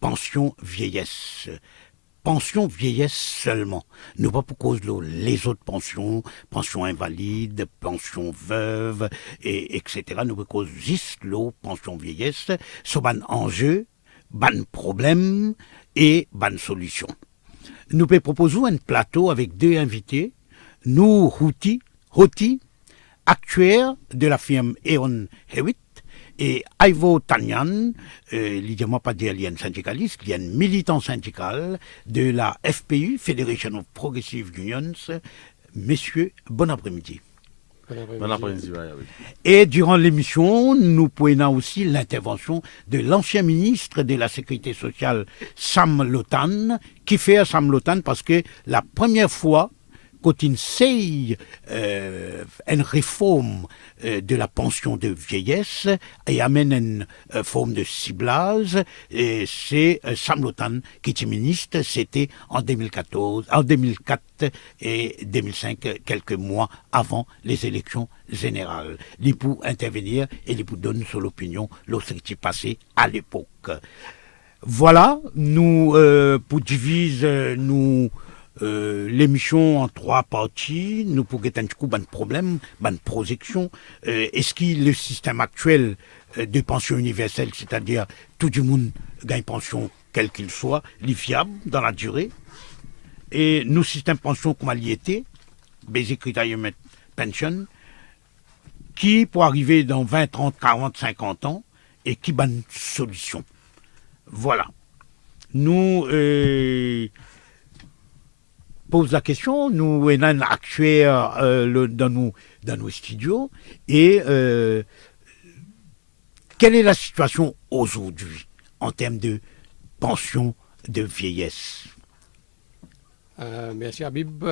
pension vieillesse. Pension vieillesse seulement. Nous pas pour cause les autres pensions, pension invalide, pension veuve, etc. Nous pour cause juste pension vieillesse, ce ban enjeu, ban problème et ban solution. Nous proposons un plateau avec deux invités, nous Hoti, actuaire de la firme Eon Hewitt, et Ivo Tanyan, il n'y a pas d'alien syndicaliste, il y a un militant syndical de la FPU, Federation of Progressive Unions. Messieurs, bon après-midi. Bon après-midi, oui. Et durant l'émission, nous pouvons aussi l'intervention de l'ancien ministre de la Sécurité sociale, Sam Lotan, qui fait Sam Lotan parce que la première fois, quand il essaye une réforme de la pension de vieillesse et amène une forme de ciblage, et c'est Sam Lotan qui était ministre, c'était en 2004 et 2005, quelques mois avant les élections générales. Il peut intervenir et il peut donner son opinion lorsqu'il est passé à l'époque. Voilà, nous, pour diviser, l'émission en trois parties, nous pourrions un coup de problème, de projection. Est-ce que le système actuel de pension universelle, c'est-à-dire tout le monde gagne pension quel qu'il soit, est fiable dans la durée, et nous système pension comme il était, Basic Retirement Pension, qui pour arriver dans 20, 30, 40, 50 ans, et qui a une solution. Voilà. Nous pose la question, nous avons un actuaire dans nos studios, et quelle est la situation aujourd'hui en termes de pension de vieillesse? Merci Habib,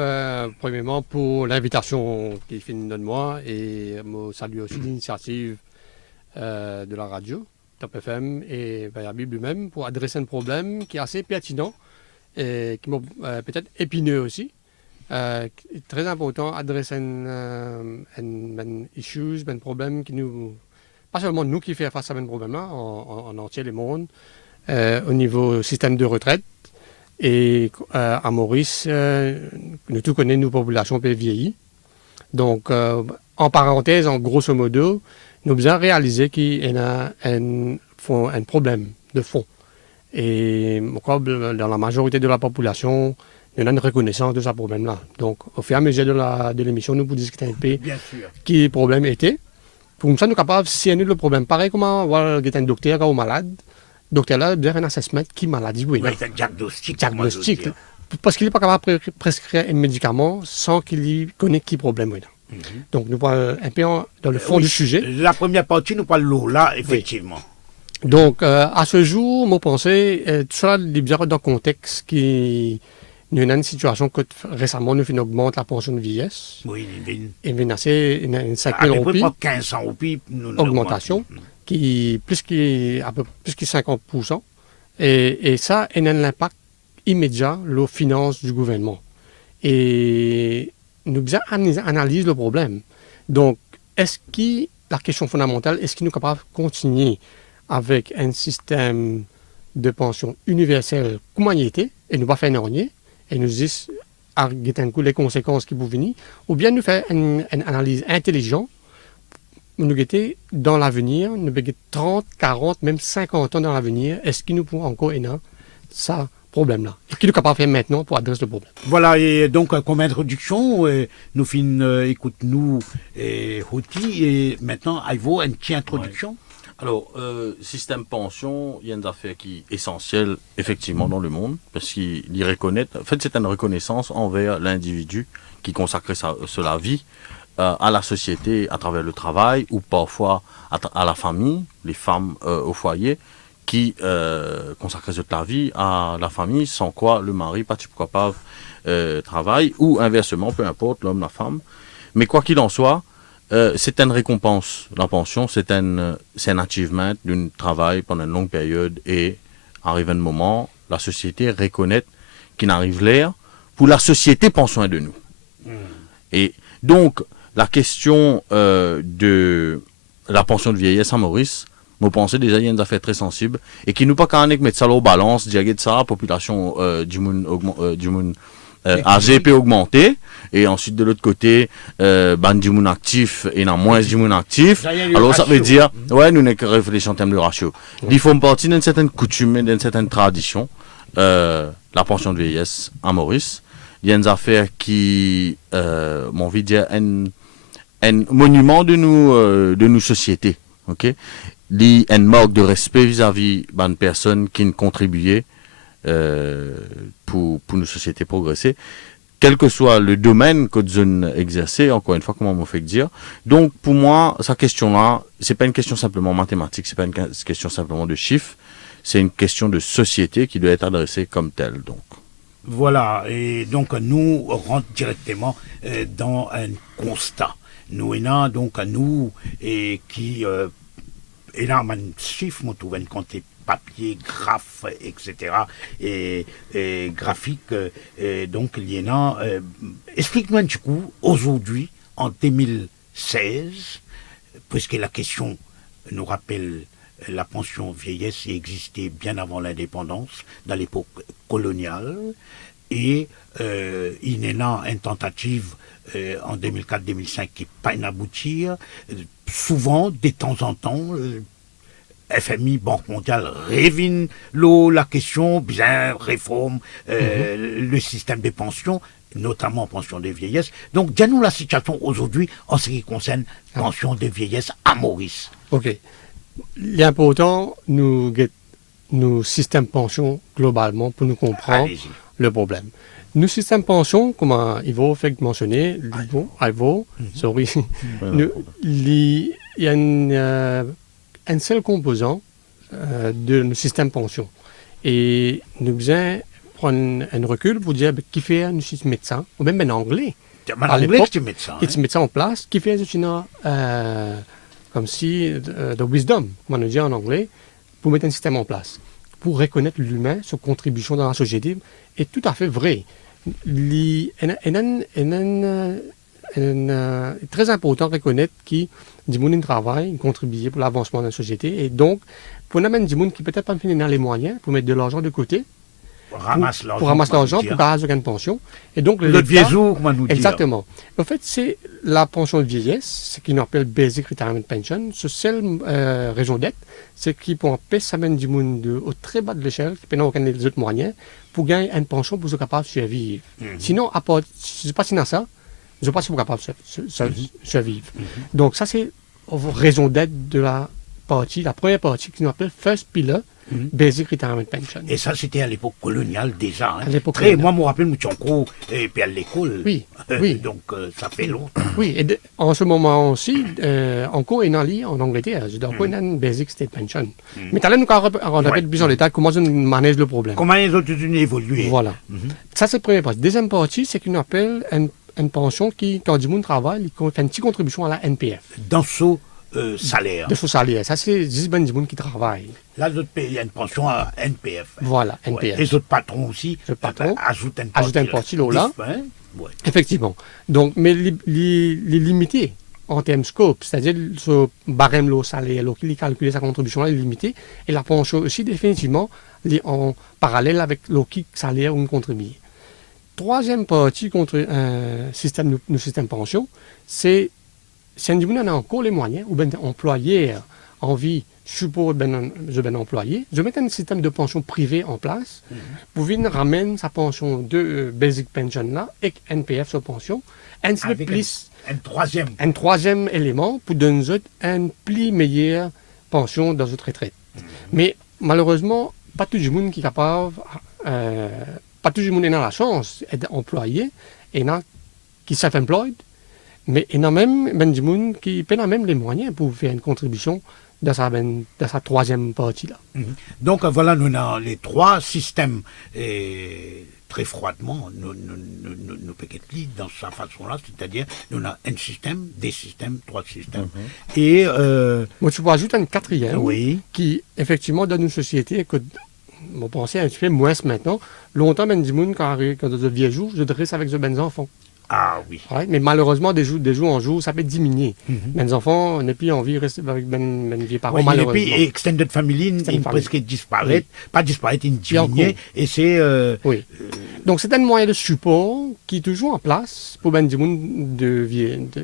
premièrement pour l'invitation qui finit de moi, et je salue aussi l'initiative de la radio, Top FM, et Habib lui-même pour adresser un problème qui est assez pertinent et qui est peut-être épineux aussi. Très important, adresser un issues, un problème qui nous, pas seulement nous qui faisons face à un problème-là, en entier le monde, au niveau système de retraite. Et à Maurice, nous tous connaissons nos populations peu vieillies. Donc, en parenthèse, en grosso modo, nous devons réaliser qu'il y a un problème de fond. Et dans la majorité de la population, il y a une reconnaissance de ce problème-là. Donc, au fur et à mesure de l'émission, nous pouvons discuter un peu qui le problème était. Pour ça, nous sommes capables de cerner le problème. Pareil comme un docteur ou malade. Le docteur là doit faire un assessment qui est maladie. Oui, c'est un diagnostic. Parce qu'il n'est pas capable de prescrire un médicament sans qu'il connaisse qui problème. Oui. Donc, nous parlons un peu dans le fond du sujet. La première partie, nous parlons là, effectivement. Oui. Donc, à ce jour, moi, pensais, tout ça, il y a dans le contexte qui nous avons une situation que récemment, nous avons augmenté la pension de vieillesse. Oui, il y a une 5 000 roupies. 1500 roupies, augmentation, qui est plus que 50%. Et ça, il y a un impact immédiat sur les finances du gouvernement. Et nous devons analyser le problème. Donc, la question fondamentale, est-ce qu'il nous sommes capables de continuer avec un système de pension universel comme il était, et nous pas faire rien, et nous disons les conséquences qui peuvent venir, ou bien nous faire une analyse intelligente, nous guetter dans l'avenir, nous guetter 30, 40, même 50 ans dans l'avenir, est-ce qu'il nous peut encore aider ça problème-là? Et qu'il est capable de faire maintenant pour adresser le problème? Voilà, et donc comme introduction, nous finissons, écoute-nous, Hoti, et maintenant, Ivo, une petite introduction. Ouais. Alors, système pension, il y a une affaire qui est essentielle, effectivement, dans le monde, parce qu'il reconnaît, en fait, c'est une reconnaissance envers l'individu qui consacre sa vie à la société à travers le travail, ou parfois à la famille, les femmes au foyer, qui consacrent toute la vie à la famille, sans quoi le mari, pas capable travail, ou inversement, peu importe, l'homme, la femme. Mais quoi qu'il en soit, c'est une récompense, la pension, c'est un achievement d'un travail pendant une longue période, et arrive un moment, la société reconnaît qu'il arrive l'air pour la société prend soin de nous. Et donc, la question de la pension de vieillesse à Maurice, Moi, pensez déjà, il y a une affaire très sensible et qui nous pas qu'à mettre ça au balance, dire que ça, population du monde âgé peut augmenter et ensuite de l'autre côté, du monde actif et non moins du monde actif. Alors ça veut dire, ouais, nous n'avons que réfléchir en termes de ratio. Il faut partir d'une certaine coutume, d'une certaine tradition, la pension de vieillesse à Maurice. Il y a une affaire qui, mon envie de dire, un monument de nos sociétés, ok? Il y a une marque de respect vis-à-vis d'une personne qui ne contribuait pour nos sociétés progresser, quel que soit le domaine que zone exercer, encore une fois, comment on me fait dire. Donc, pour moi, sa question-là, c'est pas une question simplement mathématique, c'est pas une question simplement de chiffres, c'est une question de société qui doit être adressée comme telle, donc. Voilà, et donc nous rentrons directement dans un constat. Nous ayons donc à nous et qui et là un chiffre, on trouve un compte papier, graphe, etc. et graphique. Donc il y en a. Explique-moi du coup aujourd'hui en 2016, puisque la question nous rappelle la pension vieillesse existait bien avant l'indépendance, dans l'époque coloniale, et il y en a une tentative en 2004-2005 qui n'est pas inaboutir. Souvent, de temps en temps, FMI, Banque mondiale, révine la question, bien réforme le système des pensions, notamment pension de vieillesse. Donc, dis-nous la situation aujourd'hui en ce qui concerne pension de vieillesse à Maurice. Ok. L'important, nous système pension globalement pour nous comprendre le problème. Nous système pension, comme Ivo fait mentionner, il y a un seul composant de nos système pension. Et nous devons prendre un recul pour dire qui fait un médecin, ou même en anglais. En anglais, tu mets ça. Tu mets ça en place, qui fait comme si de wisdom, comme on dit en anglais, pour mettre un système en place, pour reconnaître l'humain, sa contribution dans la société, est tout à fait vrai. C'est très important de reconnaître qu'il y a des gens qui travaillent, qui contribuent pour l'avancement de la société, et donc, pour amener des gens qui peut-être pas finir les moyens, pour mettre de l'argent de côté, pour ramasser l'argent, pour avoir une pension. Et donc, le vieux jour, comment nous dire. Exactement. En fait, c'est la pension de vieillesse, ce qu'on appelle Basic Retirement Pension. Ce seul raison d'être, c'est qu'ils pour payer ça mène du monde au très bas de l'échelle, qui n'a aucun des autres moyens, pour gagner une pension pour être capable de survivre. Sinon, à part, si c'est pas sinon ça, je ne sais pas si vous êtes capable de survivre. Donc, ça, c'est la raison d'être de la première partie qu'on appelle First Pillar, Basic Retirement Pension. Et ça, c'était à l'époque coloniale déjà. Hein. À l'époque coloniale. Moi, je me rappelle, Mouchonko, et puis à l'école. Oui. Donc, ça fait longtemps. Oui, et en ce moment aussi, encore une année en Angleterre, je dois une Basic State Pension. Mais tout à l'heure, nous allons rentrer plus en détail comment on manage le problème. Comment les autres unis évoluent. Voilà. Ça, c'est la première partie. Deuxième partie, c'est qu'on appelle une pension qui, quand du monde travaille, il fait une petite contribution à la NPF. Dans ce salaire. De ce salaire. Ça, c'est 10 ben du monde qui travaille. Là, les autres payent une pension à NPF. Voilà, NPF. Les autres patrons aussi ajoutent une partie là. Effectivement. Donc, mais les limité en termes scope, c'est-à-dire ce barème le salaire, qui calcule sa contribution là, est limité. Et la pension aussi, définitivement, en parallèle avec le salaire où on contribue. Troisième partie contre un système, nos systèmes pension, c'est si on a encore les moyens, ou bien employé envie, suppose ben employé, je mets un système de pension privé en place, pour venir ramener sa pension de basic pension là, et NPF sa pension, avec plus un troisième élément pour donner une plus meilleure pension dans notre retraite. Mais malheureusement, pas tout le monde qui est capable, pas tout le monde a la chance d'être employé, et qui est self-employed, mais il y a même du monde qui n'a même les moyens pour faire une contribution dans sa troisième partie-là. Donc voilà, nous avons les trois systèmes très froidement, nous peut-être dans sa façon-là, c'est-à-dire nous avons un système, des systèmes, trois systèmes. Et moi, tu peux ajouter un quatrième qui, effectivement, dans une société que on pensait un petit peu moins maintenant. Longtemps, même du monde, quand dans le vieux jour, je dresse avec des enfants. Ah oui. Ouais, mais malheureusement, des jours en jour, ça peut diminuer. Les enfants n'ont plus envie de rester avec mes vieux parents, Oui, et malheureusement. puis Extended Family, Extended il family. presque disparaît, pas disparaître, il Puis diminue, encore. et c'est... Oui. Donc, c'est un moyen de support qui est toujours en place pour les gens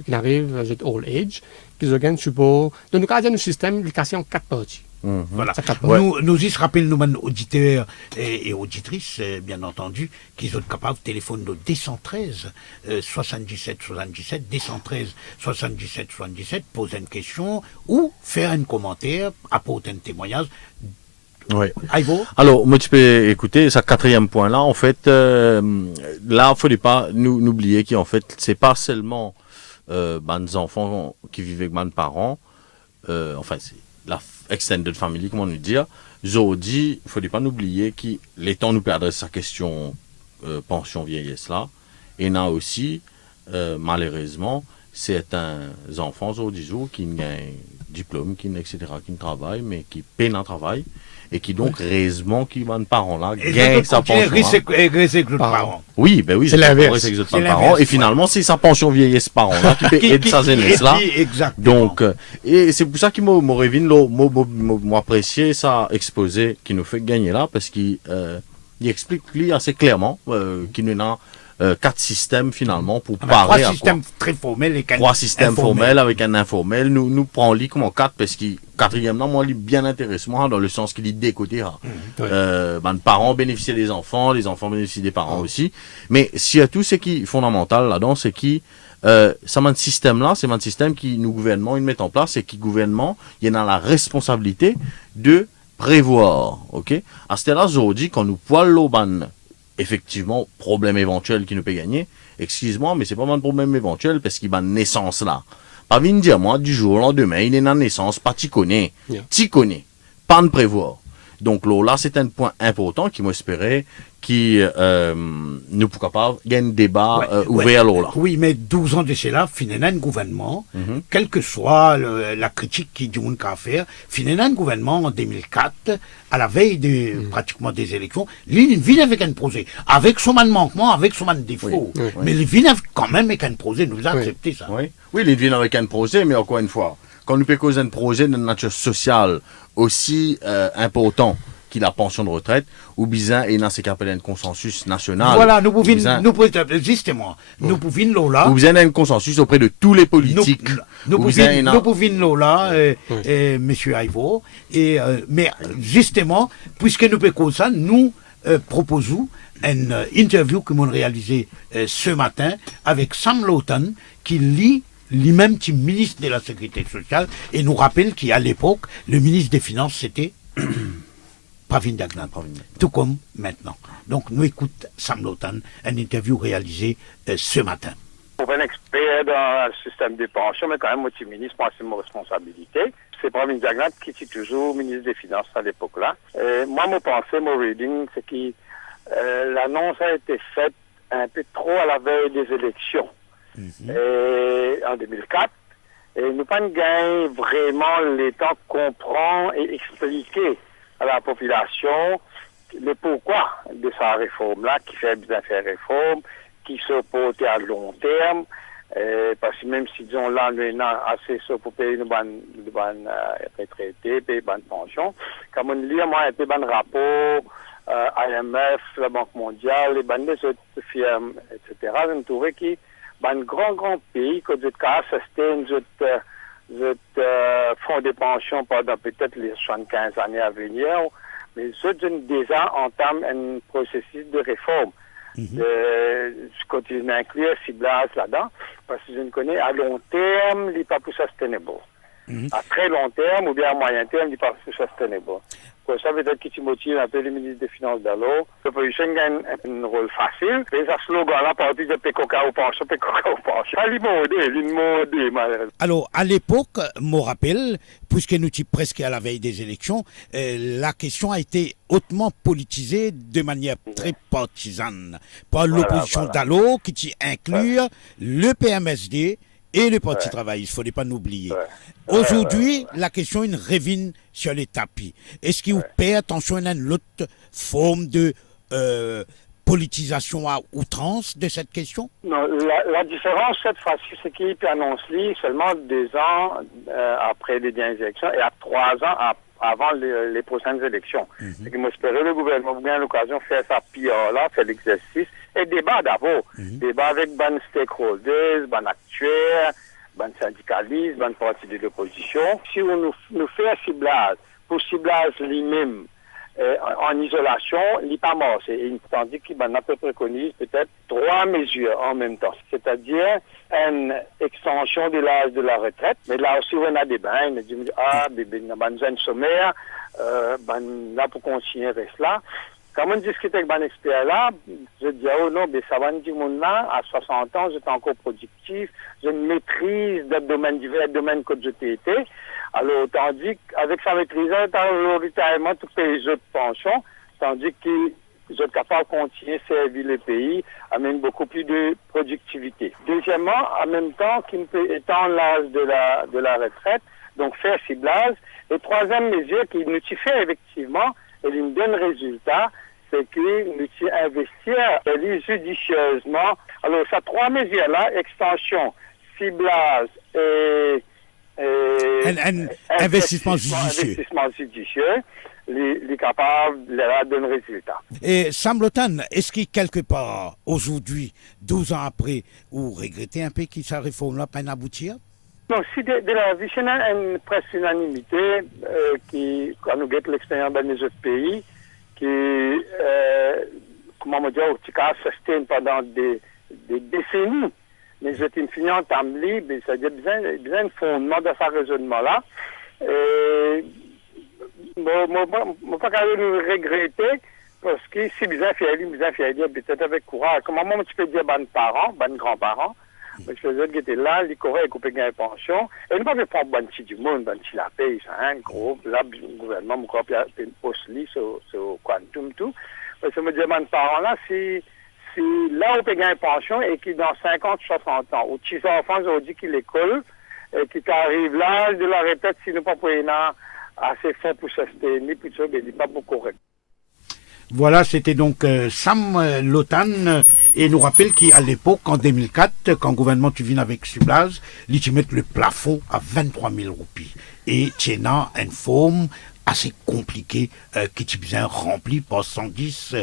qui arrivent à cet old age, qui ont un support. Dans le cas d'un système, il est cassé en 4 parties. Voilà. Ça capte pas. Nous y se rappellent, nous, auditeurs et auditrices, bien entendu, qu'ils sont capables de téléphoner au 213 77 77, 213 77 77, poser une question ou faire un commentaire, apporter un témoignage. Ouais. Ivo? Alors, moi, tu peux écouter, ça quatrième point là, en fait, là, il faut pas nous oublier qu'en fait, c'est pas seulement des enfants qui vivent avec des parents, enfin, c'est la extended family, comment nous dire. Aujourd'hui, il faut pas nous oublier que les temps nous perdre sa question pension vieillesse là, et là aussi, malheureusement, certains enfants aujourd'hui qui ont un diplôme, etc., qui ne travaillent, mais qui peinent un travail, et qui donc réellement qui van parents là gagnent sa pension. Oui, ben oui, c'est l'inverse. C'est parents, et finalement c'est sa pension vieillesse parents là qui peut aider sa jeunesse là. Donc et c'est pour ça qu'il m'a apprécié ça exposé qui nous fait gagner là, parce qu'il explique lui assez clairement qu'il nous a 4 systèmes finalement pour parer à 3 systèmes très formels et 3 systèmes formels avec un informel. Nous prenons lui comme en 4 parce que quatrième là, moi, il est bien intéressant dans le sens qu'il est des côtés. Les parents bénéficient des enfants, les enfants bénéficient des parents aussi. Mais surtout, ce qui est fondamental là-dedans, c'est que ce système-là, c'est un système qui nous gouvernement, ils mettent en place et qui gouvernement, il y a la responsabilité de prévoir. Ok. À ce là, aujourd'hui, quand nous poilons l'auban, effectivement, problème éventuel qui nous peut gagner. Excuse-moi, mais c'est pas un problème éventuel parce qu'il y a une naissance là. Pas venir dire, moi, du jour au lendemain, il est dans la naissance, pas t'y connais. Yeah. T'y connais. Pas de prévoir. Donc là, c'est un point important qui m'espérait qui nous pour capable gagner un débat ouvert là. Oui, mais 12 ans de cela, finalement, un gouvernement, quelle que soit la critique qui dit qu'à faire, finalement, un gouvernement en 2004, à la veille de pratiquement des élections, il vient avec un projet, avec son manquement, avec son défaut. Oui. Mais il vient quand même avec un projet, nous avons accepté ça. Oui, il vient avec un projet, mais encore une fois, quand nous peut causer un projet de nature sociale aussi important qui la pension de retraite, ou bien et dans ce qu'on appelle un consensus national. Voilà, nous pouvons, justement, nous pouvons là. Ou bien un consensus auprès de tous les politiques. Nous pouvons là, monsieur Ivo, mais justement, puisque nous faisons ça, nous proposons une interview que nous avons réalisée ce matin avec Sam Lawton, qui lit lui-même qui est ministre de la Sécurité sociale et nous rappelle qu'à l'époque, le ministre des Finances, c'était Pravin Jagnat, tout comme maintenant. Donc nous écoutons Sam Lawton, une interview réalisée ce matin. Pour un expert dans le système de pension, mais quand même, moi, je suis ministre, moi, c'est ma responsabilité. C'est Pravin Jagnat qui est toujours ministre des Finances à l'époque-là. Moi, mon pensée, mon reading, c'est que l'annonce a été faite un peu trop à la veille des élections. En 2004, et nous pas gagné vraiment le temps de comprendre et expliquer à la population le pourquoi de sa réforme-là, qui fait bien faire réforme, qui se porte à long terme, parce que même si disons là, nous avons assez ça pour payer une bonne retraité, payer une bonne pension, comme on lit, moi, un peu bon rapport, IMF, la Banque mondiale, les bonnes autres firmes, etc., je trouvais que un grand pays que vous avez sustain fonds de pension pendant peut-être les 75 années à venir, mais vous avez déjà entamé un processus de réforme. Je continue à inclure ciblage là-dedans, parce que je ne connais à long terme, il n'est pas plus sustainable. À très long terme ou bien à moyen terme, il n'est pas plus sustainable. Pour ça, peut-être que tu motives un peu le ministre des Finances d'alors. L'opposition gagne un rôle facile. Et ça slogan-là, par exemple, de Pécoca au pension, Pécoca au pension. Il est malheureusement. Alors, à l'époque, me rappelle, puisque nous sommes presque à la veille des élections, la question a été hautement politisée de manière très partisane par l'opposition d'alors, qui inclut le PMSD et le Parti travailliste. Il ne faut pas l'oublier. Aujourd'hui, la question est une revient sur les tapis. Est-ce qu'il vous paie attention à une autre forme de politisation à outrance de cette question? Non, la différence cette fois-ci, c'est qu'il annonce seulement 2 ans après les dernières élections et à 3 ans avant les prochaines élections. C'est que j'espérais le gouvernement a bien l'occasion de faire sa PR là, faire l'exercice et débat d'abord. Débat avec les stakeholders, les acteurs, les syndicalistes, les partis de l'opposition. Si on nous fait un ciblage, pour ciblage lui-même, en isolation, il n'est pas mort. Tandis qu'il a préconisé peut-être 3 mesures en même temps. C'est-à-dire une extension de l'âge de la retraite. Mais là aussi, on a des bains. On dit, on a besoin de sommaire. Là, pour continuer, reste là. Quand on discute avec un expert là, je dis, oh non, mais ça va me dire, là, à 60 ans, j'étais encore productif, je maîtrise des domaines divers, domaines que j'étais été. Alors, tandis qu'avec sa maîtrise, majoritairement, tous les autres pensions, tandis que sont capables de continuer à servir le pays, amène beaucoup plus de productivité. Deuxièmement, en même temps, qu'il peut étendre l'âge de la retraite, donc faire ciblage. Et troisième mesure qui nous fait effectivement, et nous donne résultat, c'est que nous investir judicieusement. Alors, ces 3 mesures-là, extension, ciblage et investissement judicieux. Investissement judicieux, les capables de donner résultat. Et Sam Lotan, est-ce qu'il quelque part, aujourd'hui, 12 ans après, vous regrettez un peu que sa réforme-là peine à aboutir? Non, si de la vie, c'est une presque unanimité qui, quand nous guette l'expérience dans les autres pays, qui, comment on dit, au cas, sustain pendant des décennies. Mais c'est une finance en libre, c'est-à-dire besoin de fondement de ce raisonnement-là. Je ne peux pas nous regretter, parce que si besoin de faire peut-être avec courage. Comment tu peux dire à parents, grands-parents, mais je faisais que était là, les Coréens coupaient une pension, et nous ne pouvons pas prendre un petit du monde, un petit la paye, gros, là, le gouvernement, mon corps, il y a une poste-lit sur Quantum, tout. Mais je me dis à mes parents là, si là, on paye une pension, et qui dans 50, 60 ans, ou petits enfants, ils ont dit qu'ils l'école, et qui arrivent là, de la retraite, s'ils n'ont pas payé assez fort pour s'acheter, puis ça, mais il n'est pas beaucoup correct. Voilà, c'était donc Sam Lotan, et nous rappelle qu'à l'époque, en 2004, quand le gouvernement tu viens avec Sublaz, il te met le plafond à 23 000 roupies. Et tu as une forme assez compliquée qui tu bien remplie par 110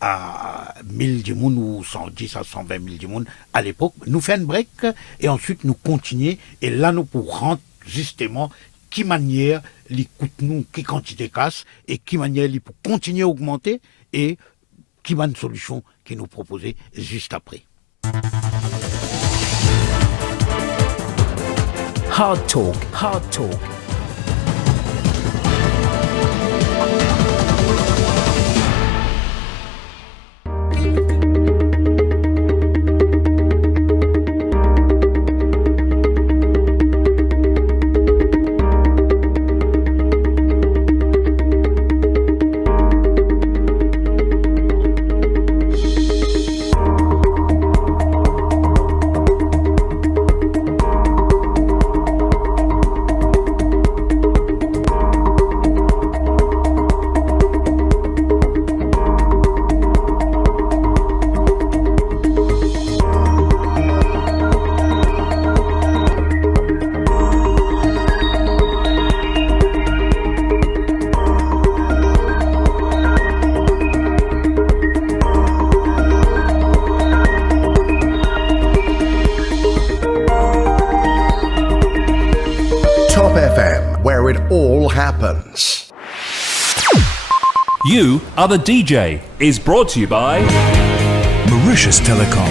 à 1000 du monde ou 110 à 120 000 du monde à l'époque. Nous faisons un break et ensuite nous continuons. Et là, nous pour rendre justement qui manière les coûte nous, qui quantité casse et qui manière les pour continuer à augmenter et qui va une solution qui nous proposait juste après. Hard Talk, Hard Talk. You Are the DJ is brought to you by Mauritius Telecom.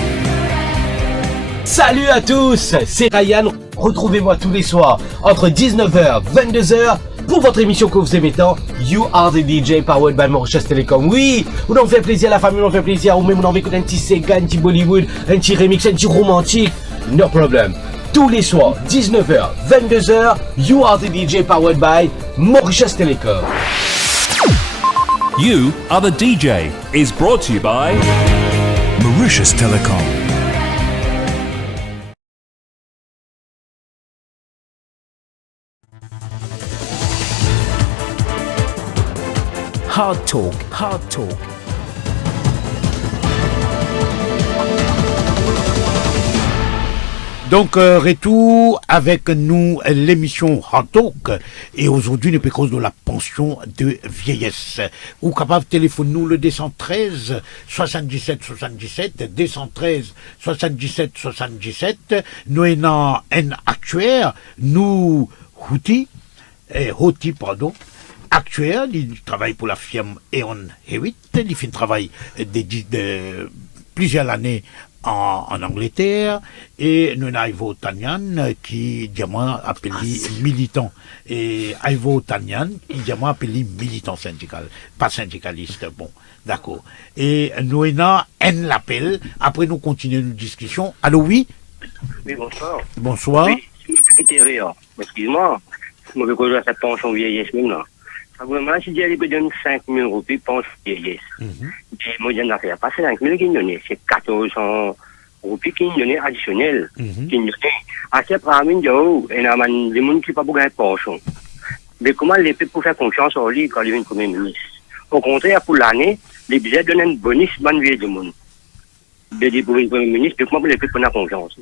Salut à tous, c'est Ryan. Retrouvez-moi tous les soirs entre 19h et 22h pour votre émission que vous aimez tant, You Are the DJ powered by Mauritius Telecom. Oui, on en fait plaisir à la famille, on en fait plaisir, ou même on en écoute un petit Sega, un petit Bollywood, un petit remix, un petit romantique. No problem. Tous les soirs, 19h, 22h, You Are the DJ powered by Mauritius Telecom. You Are the DJ is brought to you by Mauritius Telecom. Hard Talk, Hard Talk. Donc, retour avec nous l'émission Hot Talk. Et aujourd'hui, nous parlons de la pension de vieillesse. Ou capable de téléphoner nous le 213 77 77, 213 77 77. Nous avons un actuaire, nous, Houti, pardon. Actuel, il travaille pour la firme E.ON Hewitt. Il fait un travail de plusieurs années en Angleterre, et nous avons Ivo Tanyan qui diamant appelé militant, et Ivo Tanyan qui diamant appelé militant syndical, pas syndicaliste. Bon, d'accord. Et nous avons un l'appel. Après nous continuons nos discussions. Allô, oui. Oui, bonsoir. Bonsoir. Oui, excuse-moi, je me reconnais à cette pension vieillesse même là. Vraiment, si je lui donne 5 000 roupies pension vieillesse, et moi, je n'ai rien pas 5 000 qui donnent, c'est 1400 roupies qui donnent additionnels. Qui donnent. Assez parmi nous, il y a des gens qui ne peuvent pas gagner pension. Mais comment les peuples peuvent faire confiance en lui quand il est Premier ministre? Au contraire, pour l'année, les budgets donnent un bonus à vie du monde. De pour le Premier ministre, de comment les peuples ont confiance.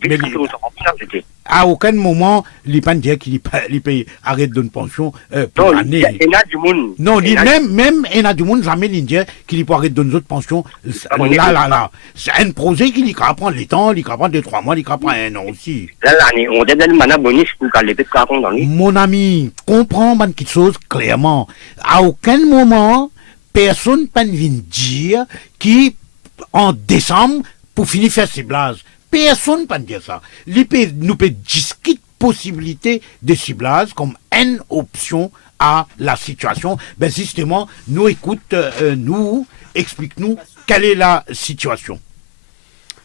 À aucun moment, il ne peut pas dire qu'il paye arrête de pension pour l'année. Il y a du monde. Non, même il y a du monde, jamais il dit qu'il peut arrêter de donner autres pensions. Là. C'est un projet qu'il peut prendre le temps, il peut prendre 2-3 mois, il peut prendre 1 an aussi. Là, l'année, on donne un bonus pour que les peuples comptent dans lui. Mon ami, comprends quelque chose clairement. À aucun moment, personne ne peut dire qu'en décembre, pour finir faire ses blases. Personne ne peut dire ça. Nous peut discuter possibilité de ciblage comme une option à la situation. Ben justement, nous écoute, nous explique-nous quelle est la situation.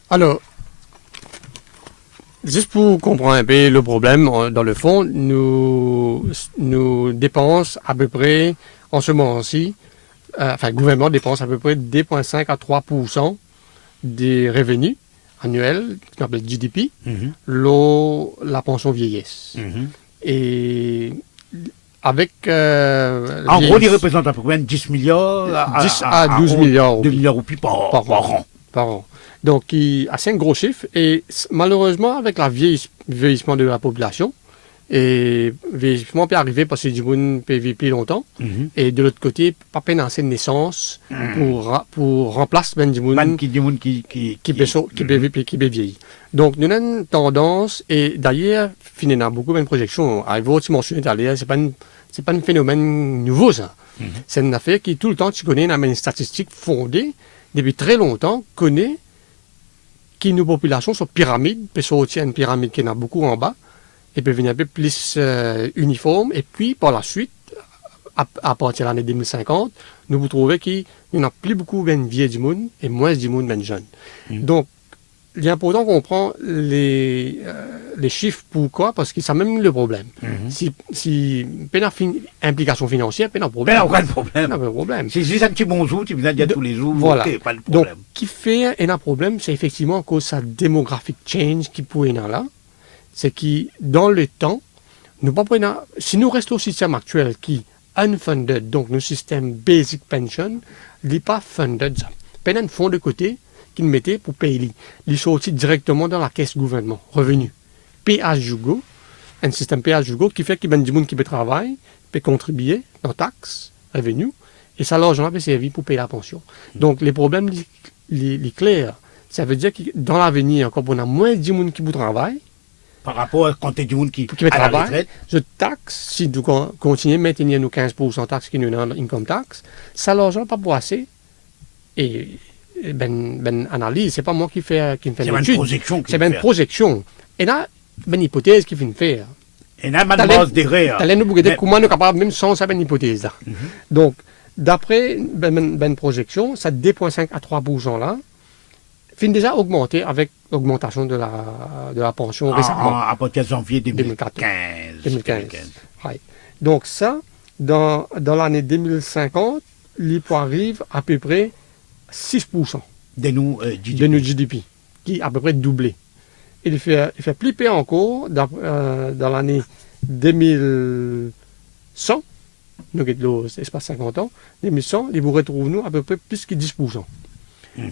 Alors, juste pour comprendre un peu le problème, dans le fond, nous dépensons à peu près, en ce moment-ci, le gouvernement dépense à peu près 2,5 à 3% des revenus annuels, qu'on appelle GDP, la pension vieillesse. Et avec... en gros, il représente à peu près 10 milliards 10 à 12 milliards 2 milliards roupies par an. Donc, c'est un gros chiffre. Et malheureusement, avec le vieillissement de la population, et le vieillissement peut arriver parce que du monde peut vivre plus longtemps. Et de l'autre côté, pas peine assez de naissance pour remplacer du monde qui peut vieillir. Donc, nous avons une tendance, et d'ailleurs, finalement, beaucoup de projections. Il faut aussi mentionner d'ailleurs, ce n'est pas un phénomène nouveau, ça. C'est une affaire qui, tout le temps, tu connais une statistique fondée, depuis très longtemps, connaît que nos populations sont pyramides, puis sont aussi une pyramide qui en a beaucoup en bas, et peut venir un peu plus uniforme. Et puis, par la suite, à partir de l'année 2050, nous vous trouvez qu'il n'y en a plus beaucoup de vieux du monde et moins du monde de jeunes. Donc, il est important qu'on prend les chiffres. Pourquoi? Parce que c'est même le problème. Si pas implication financière, pas de problème. Pas de problème. C'est juste un petit bonjour, tu viens dire tous les jours. Voilà. Okay, pas de problème. Donc, qui fait un problème, c'est effectivement cause sa démographic change qui peut être là. C'est que dans le temps, si nous restons au système actuel qui est unfunded, donc le système basic pension, il n'est pas funded. Il y a un fonds de côté qu'ils mettaient pour payer. Ils sont aussi directement dans la caisse gouvernement, revenus. Pay-as-you-go, un système pay-as-you-go qui fait qu'il y a des gens qui peut travailler, peut contribuer dans taxes, revenus, et ça l'argent peut servir pour payer la pension. Donc les problèmes, les clairs, ça veut dire que dans l'avenir, quand on a moins de gens qui travaillent, par rapport à quand tu es du monde qui à la retraite, je taxe, si nous continuons à maintenir nos 15% de taxes qui nous donnent income tax, ça l'argent pas pour assez. Et analyse, c'est pas moi qui fais l'étude. C'est une projection. Et là, une hypothèse qui fait faire. Et là, une base derrière. T'allais nous dire comment nous sommes capables, même sans cette hypothèse là. Donc, d'après une projection, ça 2,5 à 3% là, fin déjà augmenté avec l'augmentation de la pension récemment. À partir de janvier 2015. Ouais. Donc ça, dans l'année 2050, l'IPO arrive à peu près 6% de nos GDP, qui est à peu près doublé. Il fait plus pire encore dans l'année 2100, nous avons l'espace 50 ans, 2100, il vous retrouve nous à peu près plus que 10%.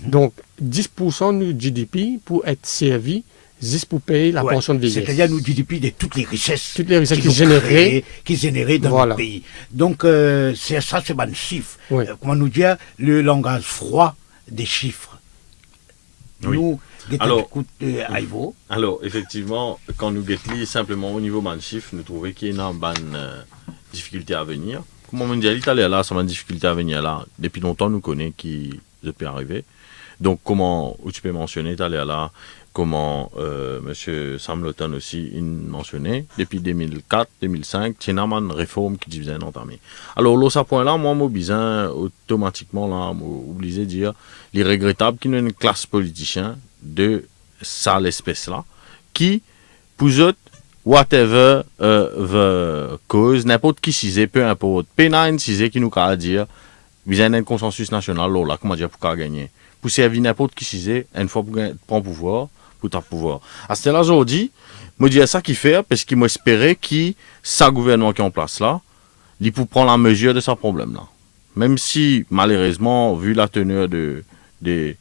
Donc, 10% du GDP pour être servi, juste pour payer la Ouais. pension de vieillesse. C'est-à-dire nous GDP de toutes les richesses, Toutes les richesses qui nous générées. qui générées dans Voilà. notre pays. Donc, c'est ça, c'est un chiffre. Oui. Comment nous dire, le langage froid des chiffres. Oui. Nous, Alors- écoute, Ivo. Alors, effectivement, quand nous guettons simplement au niveau man chiffre, nous trouvons qu'il y a une bonne difficulté à venir. Comme on dit, l'Italie là, c'est une difficulté à venir là. Depuis longtemps, nous connaissons qui peut arriver. Donc, comment, où tu peux mentionner, Italie là, comment M. Sam Lotan aussi il mentionnait, depuis 2004-2005, il y a une réforme qui disait entamée. Alors, là, à ce point-là, moi, je suis automatiquement là, obligé de dire, il est regrettable qu'il y ait une classe politicien de ça, l'espèce-là, qui, pour eux, whatever cause, n'importe qui s'isait, peu importe, P9 s'isait qui nous a dire, vous avez un consensus national, là, comment dire, pour gagner. Pour servir n'importe qui s'isait, une fois pour prendre pouvoir, pour ta pouvoir. À ce là aujourd'hui, je dis ça qu'il fait, parce qu'il m'espérait que sa gouvernement qui est en place là, il pour prendre la mesure de ce problème-là. Même si, malheureusement, vu la teneur des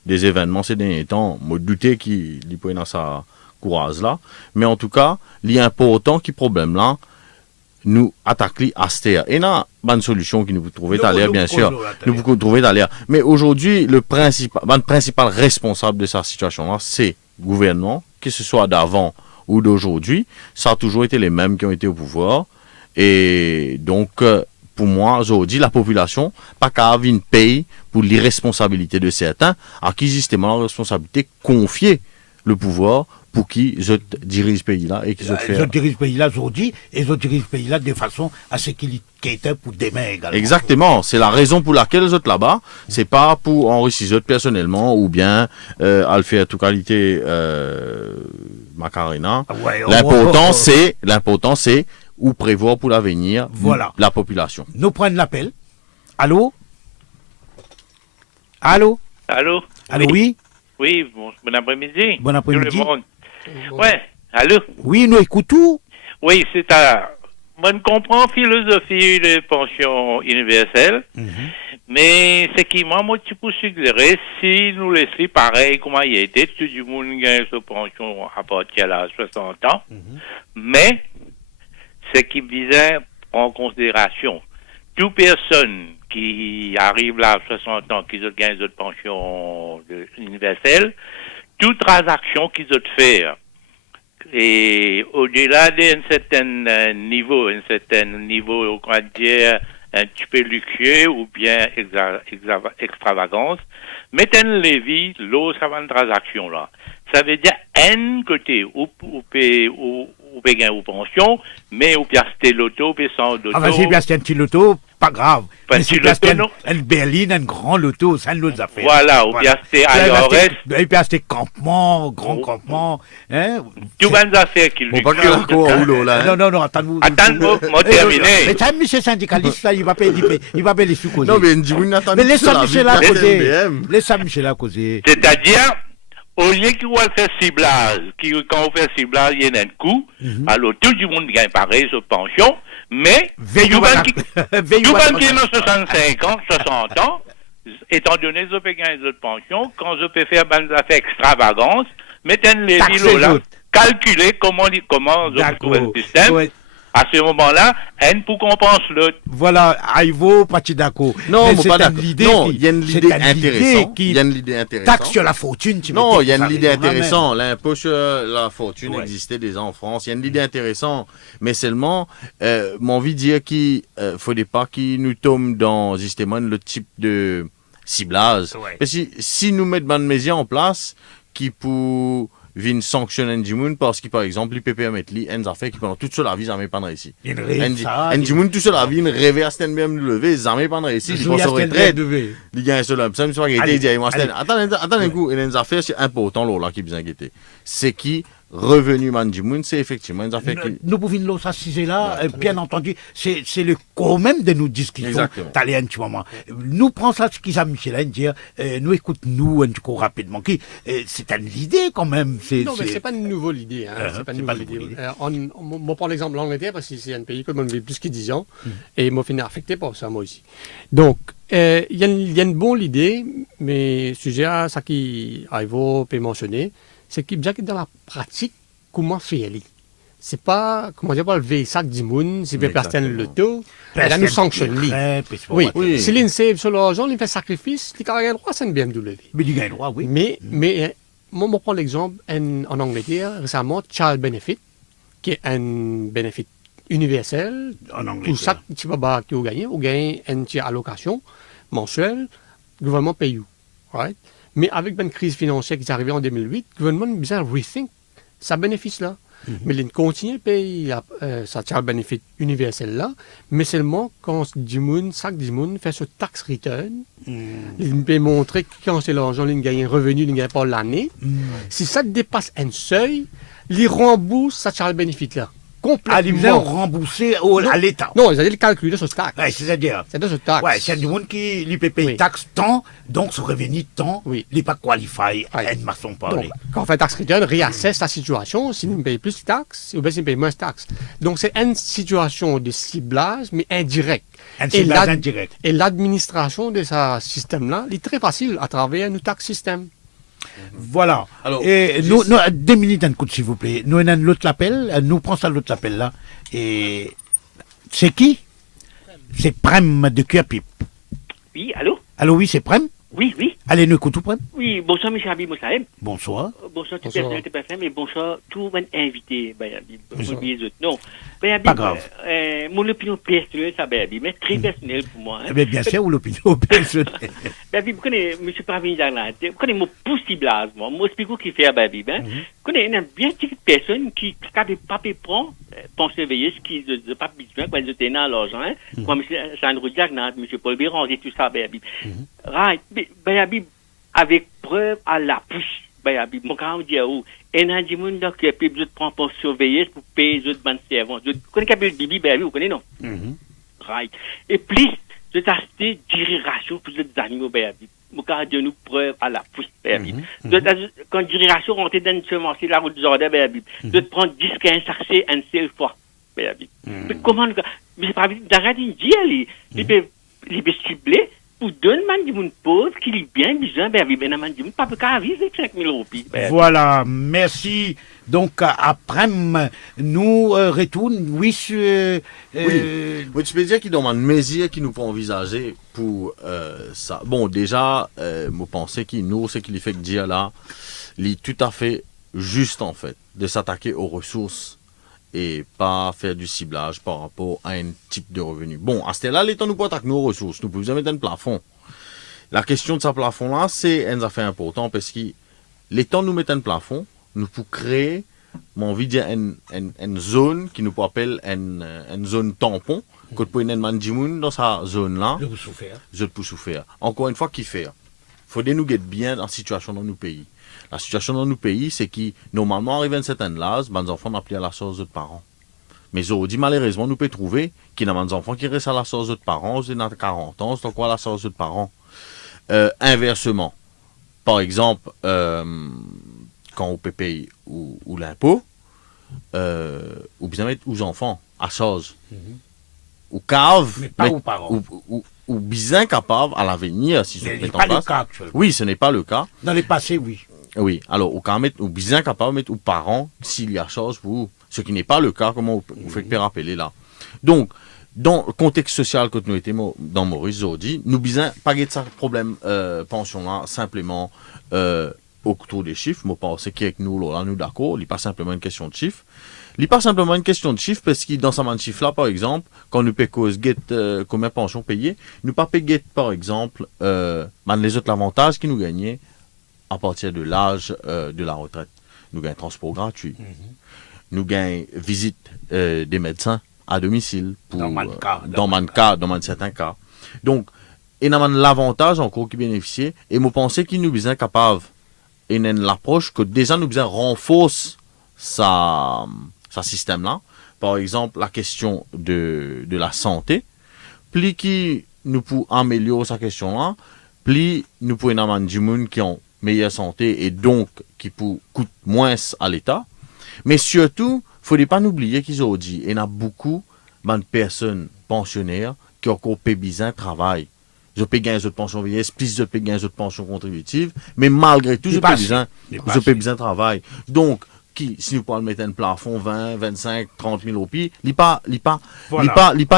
événements ces derniers temps, je doutais qu'il pourrait dans sa courage là. Mais en tout cas, il est important que problème là, nous attaquons à cette terre. Et là, bonne solution que nous pouvons trouver à l'air, bien sûr. Nous pouvons trouver à l'air. Mais aujourd'hui, le principal responsable de cette situation là, c'est le gouvernement, que ce soit d'avant ou d'aujourd'hui. Ça a toujours été les mêmes qui ont été au pouvoir. Et donc, pour moi, aujourd'hui, la population, pas qu'à avoir une paye pour l'irresponsabilité de certains, à qui justement la responsabilité confier le pouvoir pour qui je dirige ce pays-là et qui je Ils dirigent ce pays-là aujourd'hui et ils dirigent ce pays-là de façon à ce qu'il était pour demain également. Exactement, c'est la raison pour laquelle les autres là-bas, c'est pas pour enrichir les autres personnellement ou bien à le faire à toute qualité Macarena. Ouais, L'important c'est ou prévoir pour l'avenir Voilà. la population. Nous prenons l'appel. Allô? Allô? Allô? Allô, oui? Oui, bon après-midi. Bon après-midi. Tout le monde. Ouais, allô? Oui, nous écoutons. Oui, c'est à... Moi, je comprends la philosophie de pension universelle, mais c'est qui, moi, tu peux suggérer, si nous laissons pareil comment il a été, tout le monde gagne sa pension à partir de 60 ans, mais c'est qui visait en considération toute personne qui arrive là à 60 ans, qui gagne une pension universelle, toute transaction qu'ils ont fait. Et au-delà d'un certain niveau, on va dire, un petit peu luxueux ou bien extravagance, mettez un levier, l'eau, ça va une transaction là. Ça veut dire, un côté, ou payer une pension, mais ou bien acheter l'auto, puis sans l'auto. Ah, vas-y, bien, c'est un petit loto, pas grave. Pas Mais un si petit tu achetes loto, non. une berline, un grand loto, ça nous a fait. Voilà, ou bien acheter IRS. Et puis acheter campement, grand campement. Hein? Tout bonnes affaires qu'il Bon, pas que la cour au boulot, là. Non, non, non, attends-nous. Attends-moi, moi terminé. Mais ça, monsieur syndicaliste, là, il va payer les sous-causes. Non, mais Ndjibouni n'attend Mais laisse ça, Michel, à causer. NBM. Laisse ça, Michel, à causer. C'est-à-dire, au lieu qu'on va faire ciblage, quand on fait ciblage, il y a un coût, alors tout le monde gagne pareil sur pension, mais tout le monde qui est dans 65 ans, 60 ans, étant donné que je peux gagner d'autres pensions, quand je peux faire des affaires extravagances, mettez un levier là, calculer comment je peux trouver le système. Ouais. À ce moment-là, un pour qu'on pense l'autre. Voilà, Ivo, pas d'accord. Non, Mais mais c'est pas une d'accord. idée Non, qui- il y a une c'est idée une intéressante. qui Il y a une idée intéressante. taxe sur la fortune. tu Non, mettais il y a ça une idée avec moi-même. intéressante. L'impôt sur la fortune Ouais. existait déjà en France. Il y a une idée intéressante. Mais seulement, mon envie de dire qu'il ne faudrait pas qu'il nous tombe dans justement le type de ciblage. Ouais. Parce que si nous mettons une mesure en place qui pour venir sanctionner Ndjimoun parce que, par exemple, il peut permettre une affaire qui pendant toute la vie, jamais pas ici. Il rêve ça, il- Ndjimoun, toute la vie, une rêve à même lever, jamais pas ici. Il Je pense vais au acheter le retraite. lever. Il gagne seul homme. Ça me soit Allez, il dit, moi, allez. attends un coup, il y a une affaire, c'est important, là, qui est bien inquiété. C'est qui, revenu Mandimoun, c'est effectivement une affaire qui... Nous pouvons nous assiser là, bien entendu, c'est le corps même de nos discussions. Exactement. T'allais un petit moment. Nous prenons ça, ce qu'ils a Michelin dire, nous écoute-nous un petit coup rapidement. C'est une idée quand même. Non, mais c'est pas une nouvelle idée. Hein. C'est pas une nouvelle idée. Moi, par exemple, l'Angleterre, parce que c'est un pays que moi, j'ai plus que 10 ans, et moi, je suis affecté par ça, moi aussi. Donc, il y a une bonne idée, mais sujet à ça qui Ivo peut mentionner, c'est que dans la pratique, comment faire les. C'est pas, comment dire, pas le veille sac du monde, si bien personne le taux, et là nous sanctionne. Oui, si l'INSEE sur l'argent, il fait sacrifice, il a le droit, c'est une BMW. Mais il a le droit, oui. Mais moi, je prends l'exemple en Angleterre, récemment, Child Benefit, qui est un bénéfice universel. En Angleterre. Pour ça, tu vas gagner une allocation mensuelle, le gouvernement paye. Right? Mais avec une crise financière qui est arrivée en 2008, le gouvernement a besoin de rethink ce bénéfice-là. Mais il continue à payer sa child benefit universel-là, mais seulement quand chaque monde fait ce tax return, il peut montrer que quand c'est l'argent, il gagne un revenu, il gagne pas l'année. Si ça dépasse un seuil, il rembourse sa child benefit-là. Complètement. Il vient rembourser à l'État. Non, c'est-à-dire calculer ce taxe. Ouais, c'est-à-dire. C'est ce taxe. Ouais, c'est du monde qui lui paye Oui. taxe tant, donc ce revenu tant, Oui. il n'est pas qualifié à une façon de Donc, parler. quand on fait tax return, réassesse la situation, s'il ne paye plus de taxes, ou bien s'il paye moins de taxes. Donc, c'est une situation de ciblage, mais indirect. Un ciblage indirect. Et l'administration de ce système-là est très facile à travers nos tax système. Voilà. Alors, Et nous, 2 minutes un coup, s'il vous plaît. Nous avons l'autre appel, nous prenons ça l'autre appel là. Et c'est qui? C'est Prem de Cuapip. Oui, allô? Allô, oui, c'est Prem? Oui, oui. Allez, nous écoutons Prem. Oui, bonsoir, M. Habib Moussaïm. Bonsoir. Bonsoir, tout Bonsoir. personnel, tout personnel, mais bonsoir, tout mon invité, Habib. Les autres. Non. Habib, Pas grave. Mon opinion personnelle, ça, Habib, mais très personnelle pour moi. Eh bien, bien sûr, ou l'opinion personnelle. Habib, vous connaissez, M. Parvin Jaglan, vous connaissez mon possiblage, moi explique qui fait, Habib. Vous connaissez une bien petite personne qui a des papiers prend, penser veiller ce qui n'a pas besoin, quand ils étaient dans l'argent, comme M. Sandro Jaglan, M. Paul Béranger, tout ça, Habib. Right, Habib, avec preuve à l'appui. Habib, mon grand dit où et un des monde qui a plus de prendre pour surveiller pour payer les autres bandes servantes. Vous connaissez le Bibi, Habib, vous connaissez non? Right. Et plus de t'acheter d'irrigation pour les animaux, Habib. Mon grand dit nous preuve à l'appui, Habib. Quand l'irrigation rentre dans une semence, la route du jardin, Habib, de te prendre 10-15 sachets une seule fois, Habib. Mais comment, mais c'est pas d'arrêter de dire, il peut cibler. Pour donner man du monde pauvre qui est bien besoin, ben man du monde pas qu'à vivre avec 5 000 roupies. Voilà, merci. Donc, après, nous retournons, oui, sur... Oui, tu peux dire qu'il demande mesures qui nous peut envisager pour ça. Bon, déjà, moi, pensais qu'il nous, ce qu'il fait que dire là, il est tout à fait juste, en fait, de s'attaquer aux ressources et pas faire du ciblage par rapport à un type de revenu. Bon, à ce là l'État nous peut attaquer nos ressources. Nous pouvons mettre un plafond. La question de ce plafond-là, c'est une affaire importante parce que l'État nous met un plafond, nous pouvons créer, j'ai envie de dire, une zone qui nous appelle une zone tampon, que pour une mandimoun dans sa zone-là, je peux souffrir. Encore une fois, qui fait? Il faut nous guetter bien la situation dans nos pays. La situation dans nos pays, c'est que normalement, arrivé à une certaine âge, les enfants n'ont plus à la charge de parents. Mais aujourd'hui, malheureusement, nous pouvons trouver qu'il y a des enfants qui restent à la charge de parents, ils ont 40 ans, c'est quoi la charge de parents? Inversement, par exemple, quand on peut payer ou l'impôt, ou bien mettre aux enfants à charge, ou cave, mais pas aux parents. Ou bien capable à l'avenir, si Ce on n'est met pas en place. le cas actuellement. Oui, ce n'est pas le cas. Dans le passé, oui. Oui, alors, ou bien capable de mettre aux parents s'il y a chose pour vous. Ce qui n'est pas le cas, comme on fait rappeler là. Donc, dans le contexte social que nous étions dans Maurice aujourd'hui, nous besoin pas de ce problème pension là, simplement autour des chiffres. Moi, je pense qu'avec nous, là, nous d'accord, il n'est pas simplement une question de chiffres. Il n'est pas simplement une question de chiffres, parce que dans ce chiffre-là, par exemple, quand nous payons combien de pensions payées, nous ne pas payer, par exemple, les autres avantages qui nous gagnaient à partir de l'âge de la retraite. Nous gagnons transport gratuit. Nous gagnons visite des médecins à domicile. Pour, dans certains cas. Donc, il y a l'avantage encore qui bénéficie. Et je pense qu'il nous besoin capable, et l'approche que déjà nous besoin renforce ça système-là. Par exemple, la question de la santé. Plus qui nous pour améliorer sa question-là, plus nous pouvons avoir des gens qui ont meilleure santé et donc qui coûtent moins à l'État. Mais surtout, il ne faut pas oublier qu'ils ont dit, il y a beaucoup de personnes pensionnaires qui ont encore besoin de travail. Ils ont payé les autres pensions vieillesse, plus ils ont payé les autres pensions contributives, mais malgré tout, ils ont besoin de travail. Donc, si nous pouvons mettre un plafond 20, 25, 30 000 roupies, il n'est pas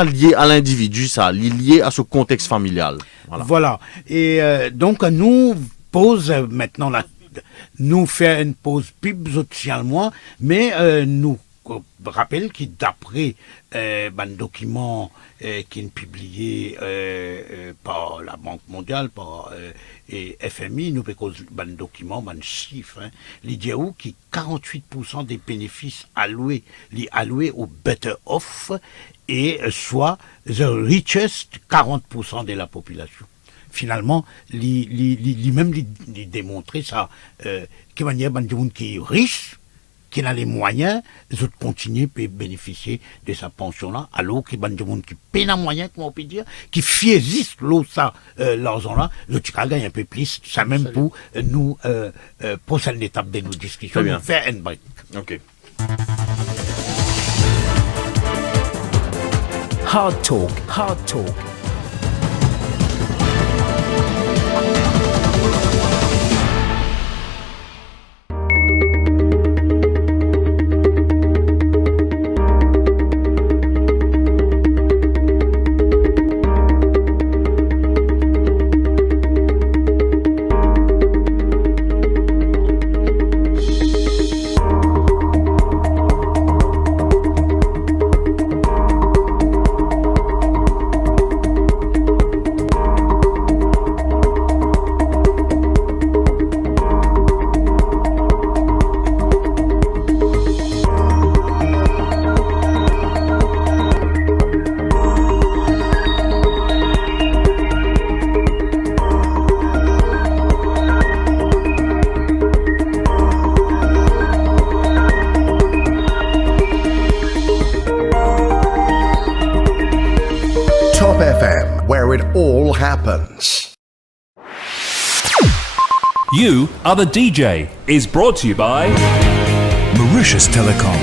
lié à l'individu, ça, il est lié à ce contexte familial. Voilà. Et donc, nous pose maintenant nous fait une pause pub socialement, mais nous rappelle que d'après un document qui est publié par la Banque mondiale, par et FMI, nous faisons un document, un chiffre, il dit où qui 48% des bénéfices alloués au better off et soit the richest 40% de la population. Finalement, lui-même il démontrer ça, que manière de monde qui est riche, qui a les moyens, les autres continuer à bénéficier de sa pension-là, alors que des gens qui peinent les moyens, comment on peut dire, qui fiésissent l'argent-là, les autres gagnent un peu plus, ça même pour nous, prochaine étape de nos discussions, nous faire un break. Ok. Hard Talk, Hard Talk. Happens. You Are the DJ is brought to you by Mauritius Telecom.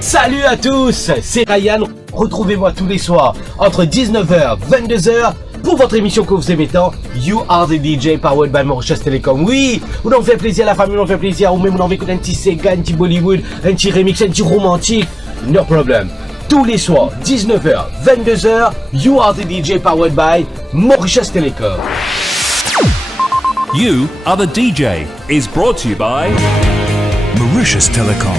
Salut à tous, c'est Ryan. Retrouvez-moi tous les soirs entre 19h et 22h pour votre émission que vous aimez tant, You Are the DJ powered by Mauritius Telecom. Oui, vous nous fait plaisir, la famille nous fait plaisir, ou même vous nous écouter un petit Sega, un petit Bollywood, un petit remix, un petit romantique, no problem. Tous les soirs, 19h, 22h, You Are the DJ powered by Mauritius Telecom. You Are the DJ is brought to you by Mauritius Telecom.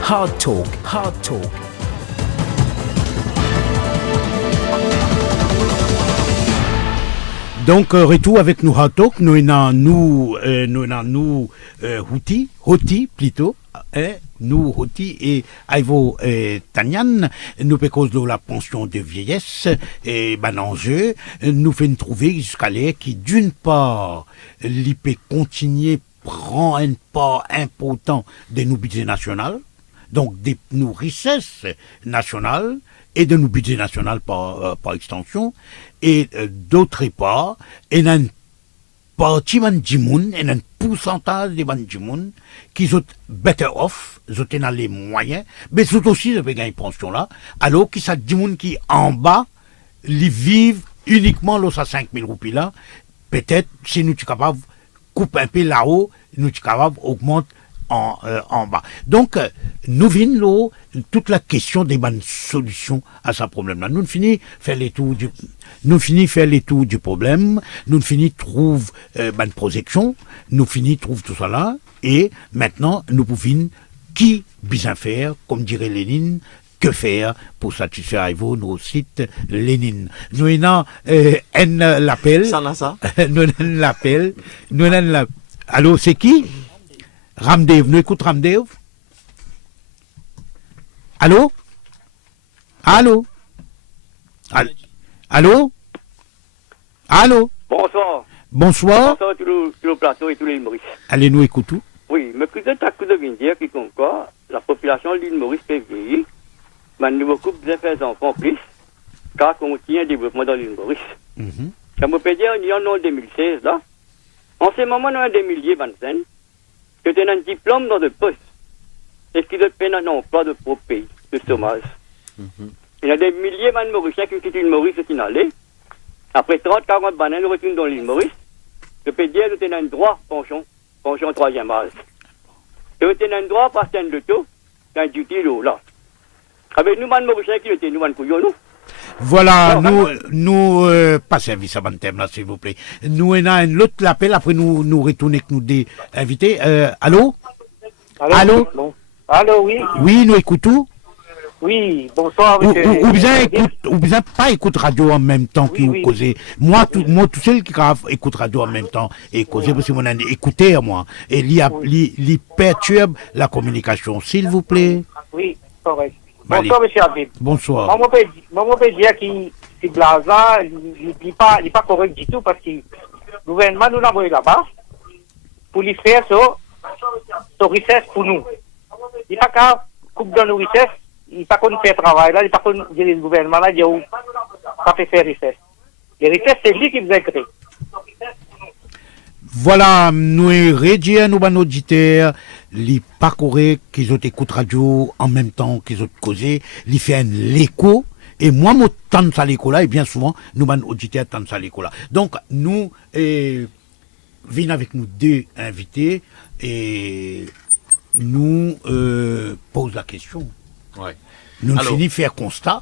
Hard Talk, Hard Talk. Donc, retour avec nous Hard Talk, nous Hoti plutôt, nous Hoti et Ivo Tanyan, nous cause de la pension de vieillesse et enjeu, nous fait trouver jusqu'à l'air qui d'une part, l'IP continuer prend une part importante de nos budgets nationaux, donc de nos richesses nationales et de nos budgets nationaux par extension, et d'autre part, il y a une partie du monde, il y a un pourcentage des du monde qui sont better off, ils ont les moyens, mais ils ont aussi une pension là, alors qu'il y a des gens qui en bas, ils vivent uniquement là, 5 000 roupies là, peut-être si nous sommes capables de couper un peu là-haut, nous sommes capables d'augmenter en bas. Donc, nous venons là, toute la question des bonnes solutions à ce problème-là. Nous finissons faire les tours du problème, nous finissons trouver bonne projection, nous finissons trouver tout ça là, et maintenant, nous pouvons qui bien faire, comme dirait Lénine, que faire pour satisfaire nos sites Lénine. Nous avons un l'appel. Ça n'a ça. Nous avons l'appel. Allô, c'est qui? Ramdev. Nous écoutons Ramdev. Allô? Allô? Allô? Allô? Bonsoir. Bonsoir. Bonsoir tout le plateau et tous les humoristes. Allez, nous écoutons. Oui, mais peut-être à coup de dire qui concorde, la population de l'île Maurice peut vieillir, mais nous beaucoup besoin de faire des enfants plus, car on tient un développement dans l'île Maurice. Comme on peut dire, il y en a en 2016, là. En ce moment, nous avons des milliers de personnes qui ont un diplôme dans le poste et qui dépendent d'un emploi de propre pays, de chômage. Il y a des milliers de Mauriciens qui quittent l'île Maurice et qui n'allaient. Après 30-40 bananes, nous retournons dans l'île Maurice. Je peux dire que nous avons un droit pension troisième âge. Nous avons un droit passer de tout, dans du tilo là. Avec nous, Mauriciens qui étaient nous, nous. Voilà, nous pas service à mon thème là, s'il vous plaît. Nous avons un autre appel, après nous retournons avec nous des invités. Allô? Allô? Bon. Allô, oui. Oui, nous écoutons. Oui, bonsoir. Ou bien pas écoute radio en même temps que vous causez. Moi, tout seul qui écoute radio en même temps et causer parce que mon écouter moi et il perturbe la communication, s'il vous plaît. Oui, correct. Bonsoir, monsieur Habib. Bonsoir. Moi, je peux dire qu'il est blaza, il n'est pas correct du tout parce que le gouvernement nous l'a envoyé là-bas pour lui faire sa richesse pour nous. Il n'est pas qu'à couper dans nos richesses. Il n'est pas qu'on fait travail là, il n'est pas qu'on dit le gouvernement là, il dit où ça fait faire richesse. Les richesses, c'est lui qui vous a créé. Voilà, nous rédigons nos auditeurs, les pas correct qu'ils ont écouté radio en même temps qu'ils ont causé, ils font l'écho. Et moi, moi, tant ça l'écho là, et bien souvent, nous, nos auditeurs, tant ça l'écho là. Donc, nous, venons avec nous deux invités et nous pose la question. Ouais. Nous finissons faire constat.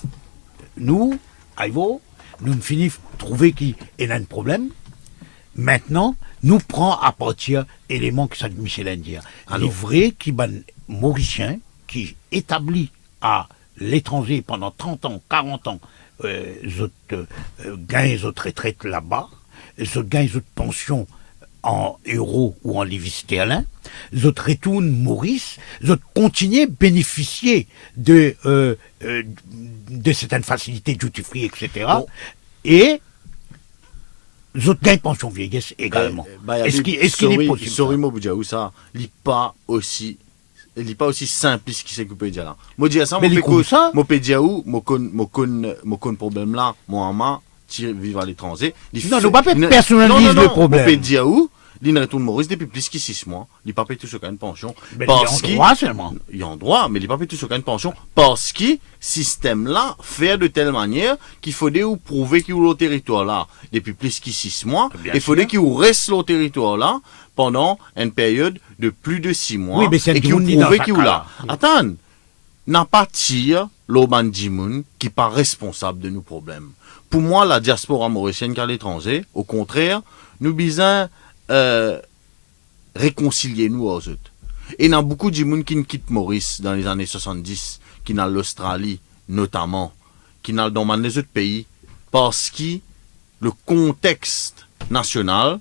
Nous, Ivo, nous finissons trouver qu'il y a un problème. Maintenant, nous prenons à partir éléments que ça de Michel Indien. Les vrais qui ban Mauricien, qui établit à l'étranger pendant 30 ans, 40 ans, gagnent les autres retraites là-bas, gagnent les autres pensions en euros ou en livres sterling, les autres retournent Maurice, les autres continuent à bénéficier de certaines facilités duty free, etc. Bon. Et les autres gagnent pension vieillesse également. Est-ce qu'il est possible? Sorry, moi, vous ça, il n'est pas aussi simpliste qui s'est coupé déjà là. Moi, je dis ça, moi, pédia où, moi, problème là, moi, main, vivre à l'étranger. Non, nous ne pas personnaliser le problème. Moi, pédia où, il retourne Maurice depuis plus que 6 mois. Il n'a pas payé tout ce qu'il y a une pension. Mais il y a un droit seulement. Il y a un droit, mais il n'a pas payé tout ce qu'il y a une pension. Parce que ce système-là fait de telle manière qu'il faudrait prouver qu'il y a le territoire là depuis plus que 6 mois. Il faudrait qu'il reste le territoire là pendant une période de plus de 6 mois. Oui, mais c'est et qu'il prouve qu'il est là. Attends, n'a pas tiré l'Oban Djimoun qui n'est pas responsable de nos problèmes. Pour moi, la diaspora mauricienne qui est à l'étranger, au contraire, nous bisons réconcilier nous aux autres. Et il y a beaucoup de gens qui quittent Maurice dans les années 70, qui dans l'Australie notamment, qui dans les autres pays, parce que le contexte national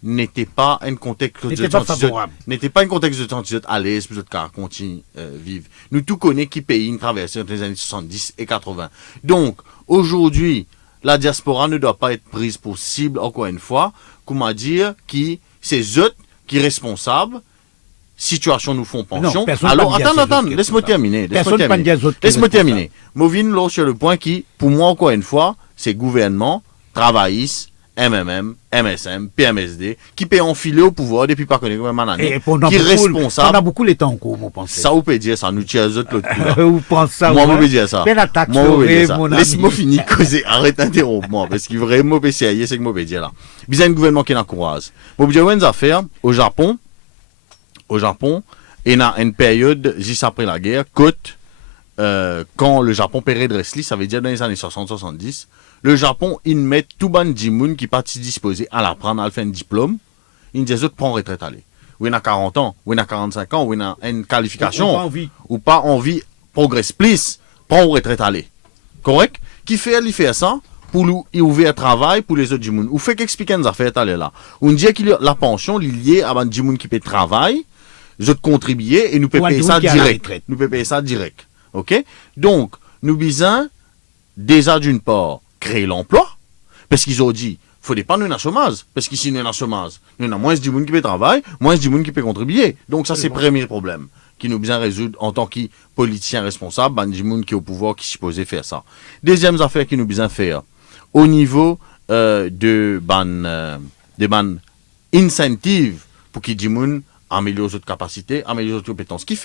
n'était pas un contexte de à l'aise pour que continuer vivre. Nous tous connaissons qui pays nous traversé entre les années 70 et 80. Donc aujourd'hui, la diaspora ne doit pas être prise pour cible encore une fois. Comment dire, qui c'est eux qui sont responsables, situation nous font pension. Non, alors, attends, laisse-moi terminer. Laisse-moi terminer. Movine, là, sur le point qui, pour moi, encore une fois, c'est gouvernement, travailliste, MMM, MSM, PMSD, qui peut enfiler au pouvoir depuis pas connaître combien d'années, qui est responsable. On a beaucoup les temps en cours, moi, pense. Ça, vous pouvez dire ça, nous tire les autres l'autre coup. Vous pensez ça, moi, vous pouvez dire ça. Moi, laisse-moi finir causer, arrête d'interrompre, moi, parce qu'il vraiment PCAI, c'est que moi, je dire là. Il y a un gouvernement qui n'encourage. Vous avez une affaire au Japon, il y a une période, juste après la guerre, quand le Japon perdait de Resli, ça veut dire dans les années 60-70, le Japon, il met tout ban djimoun qui parti disposé à l'apprendre, à faire un diplôme, il dit autres prend retraite aller. Ou il a 40 ans, ou il a 45 ans, ou il a une qualification, ou pas envie, progresse plus, prend retraite aller. Correct? Qui fait, il fait ça pour lui ouvrir un travail pour les autres gens. Ou fait qu'expliquer nos affaires aller là. On dit que la pension est liée à un gens qui paye travail, je te contribuer et nous peut payer ça direct. Nous peut payer ça direct. OK? Donc, nous besoin déjà d'une part créer l'emploi parce qu'ils ont dit faut pas nous un chômage parce qu'ici nous un chômage, nous avons moins de gens qui paient travail, moins de gens qui paient contribuer. Donc ça c'est le premier problème qui nous besoin résoudre en tant que politiciens responsables, des gens qui est au pouvoir qui supposé faire ça. Deuxième affaire qui nous besoin faire au niveau des incentives pour qu'ils gens améliorent leurs capacités, améliorent leurs compétences. Qui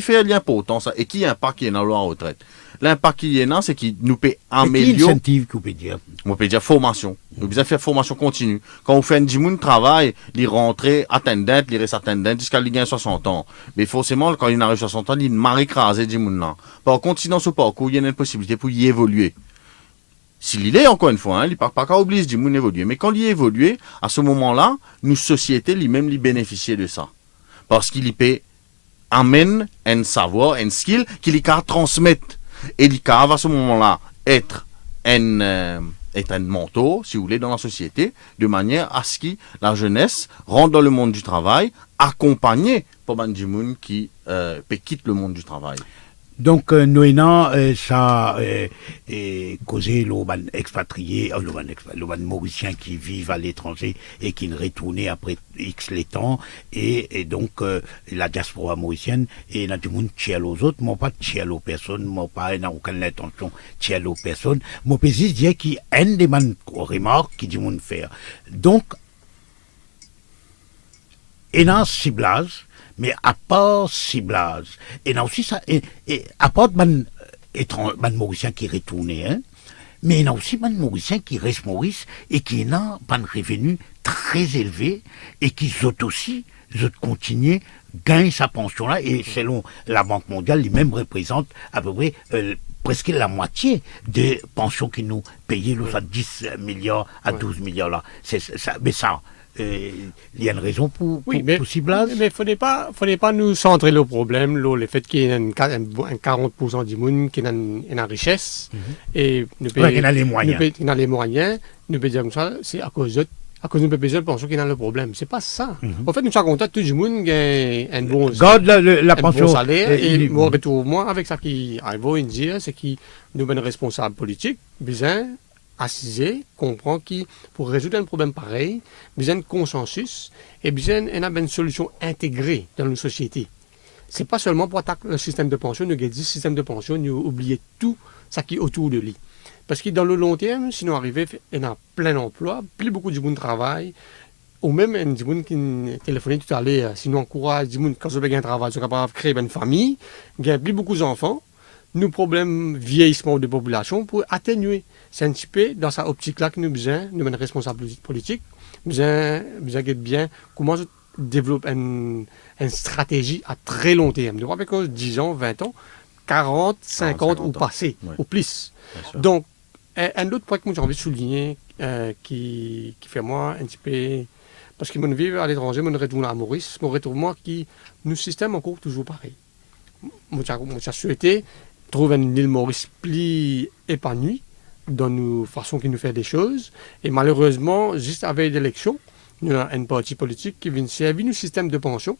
fait l'important ça et qui impact qui est dans la loi en retraite. L'impact qui est là, c'est qu'il nous peut améliorer. Quel incentive qu'on peut dire? On peut dire formation. Nous besoin faire formation continue. Quand on fait un djimoun travail, il rentre attendant, il reste attendant jusqu'à il gagne 60 ans. Mais forcément, quand il arrive à 60 ans, il m'a écrasé djimoun là. Par contre, si dans ce parcours, il y a une possibilité pour y évoluer. S'il est, encore une fois, il ne part pas qu'à oublier ce djimoun évoluer. Mais quand il évolue, à ce moment-là, nous, société, lui-même, lui bénéficier de ça. Parce qu'il y peut amène un savoir, un skill qu'il y a transmettre. Et il va à ce moment-là être un mentor, si vous voulez, dans la société, de manière à ce que la jeunesse rentre dans le monde du travail, accompagnée par des gens qui quittent le monde du travail. Donc, Noéna, ça a causé les expatriés, les Mauriciens qui vivent à l'étranger et qui ne retournent après X les temps, et donc la diaspora mauricienne, et il y a du monde qui aux autres, moi pas qui aux personnes, moi pas aucune intention qui aux personnes, moi peux juste dire qu'il y a un des remarques qui dit monde faire. Donc, il y a un ciblage. Mais à part ciblage, et là aussi ça, et à part man Mauricien qui retourne, hein, mais il y a aussi man Mauricien qui reste Maurice et qui n'a pas de revenus très élevés et qui aussi continuent gagner sa pension là, et selon la Banque mondiale, ils même représentent à peu près presque la moitié des pensions qui nous payaient, à 10 milliards à 12 milliards là. C'est ça, mais ça. Il y a une raison pour ciblage. Mais il ne fallait pas nous centrer le problème, le fait qu'il y ait un 40% du monde qui a une richesse. Et qui a les moyens. Nous peut dire comme ça, c'est à cause de nous besoin de pension qui a le problème. C'est pas ça. En fait, nous sommes contents, tout le monde a un bon salaire. Et mon retour, moi, avec ça qui arrive à dire, c'est que nous sommes responsables politiques, besoin assiser, comprendre que pour résoudre un problème pareil, besoin de consensus et besoin d'une solution intégrée dans nos sociétés. Ce n'est pas seulement pour attaquer le système de pension, nous avons dit système de pension, nous oublier tout ce qui est autour de lui. Parce que dans le long terme, si nous arrivons à plein emploi, plus beaucoup de monde travail, ou même un monde qui téléphonait tout à l'heure, si nous encourageons des gens quand ils ont un travail, ils sont capables de créer une famille, il y a plus beaucoup d'enfants, nos problèmes vieillissement de population pour atténuer. C'est un petit peu dans cette optique-là que nous avons besoin, nous sommes responsables politiques, nous avons besoin de bien comment développer une stratégie à très long terme. Nous avons que 10 ans, 20 ans, 40, 50 ou passé, ou plus. Donc, un autre point que j'ai envie de souligner, qui fait moi un petit peu... Parce que mon vivre à l'étranger, mon retour à Maurice, mon retour moi, qui nous système encore toujours pareil. Moi, j'ai souhaité trouver une île Maurice plus épanouie, dans nos façons qui nous fait des choses. Et malheureusement, juste avec l'élection, nous avons un parti politique qui vient servir nos systèmes de pension,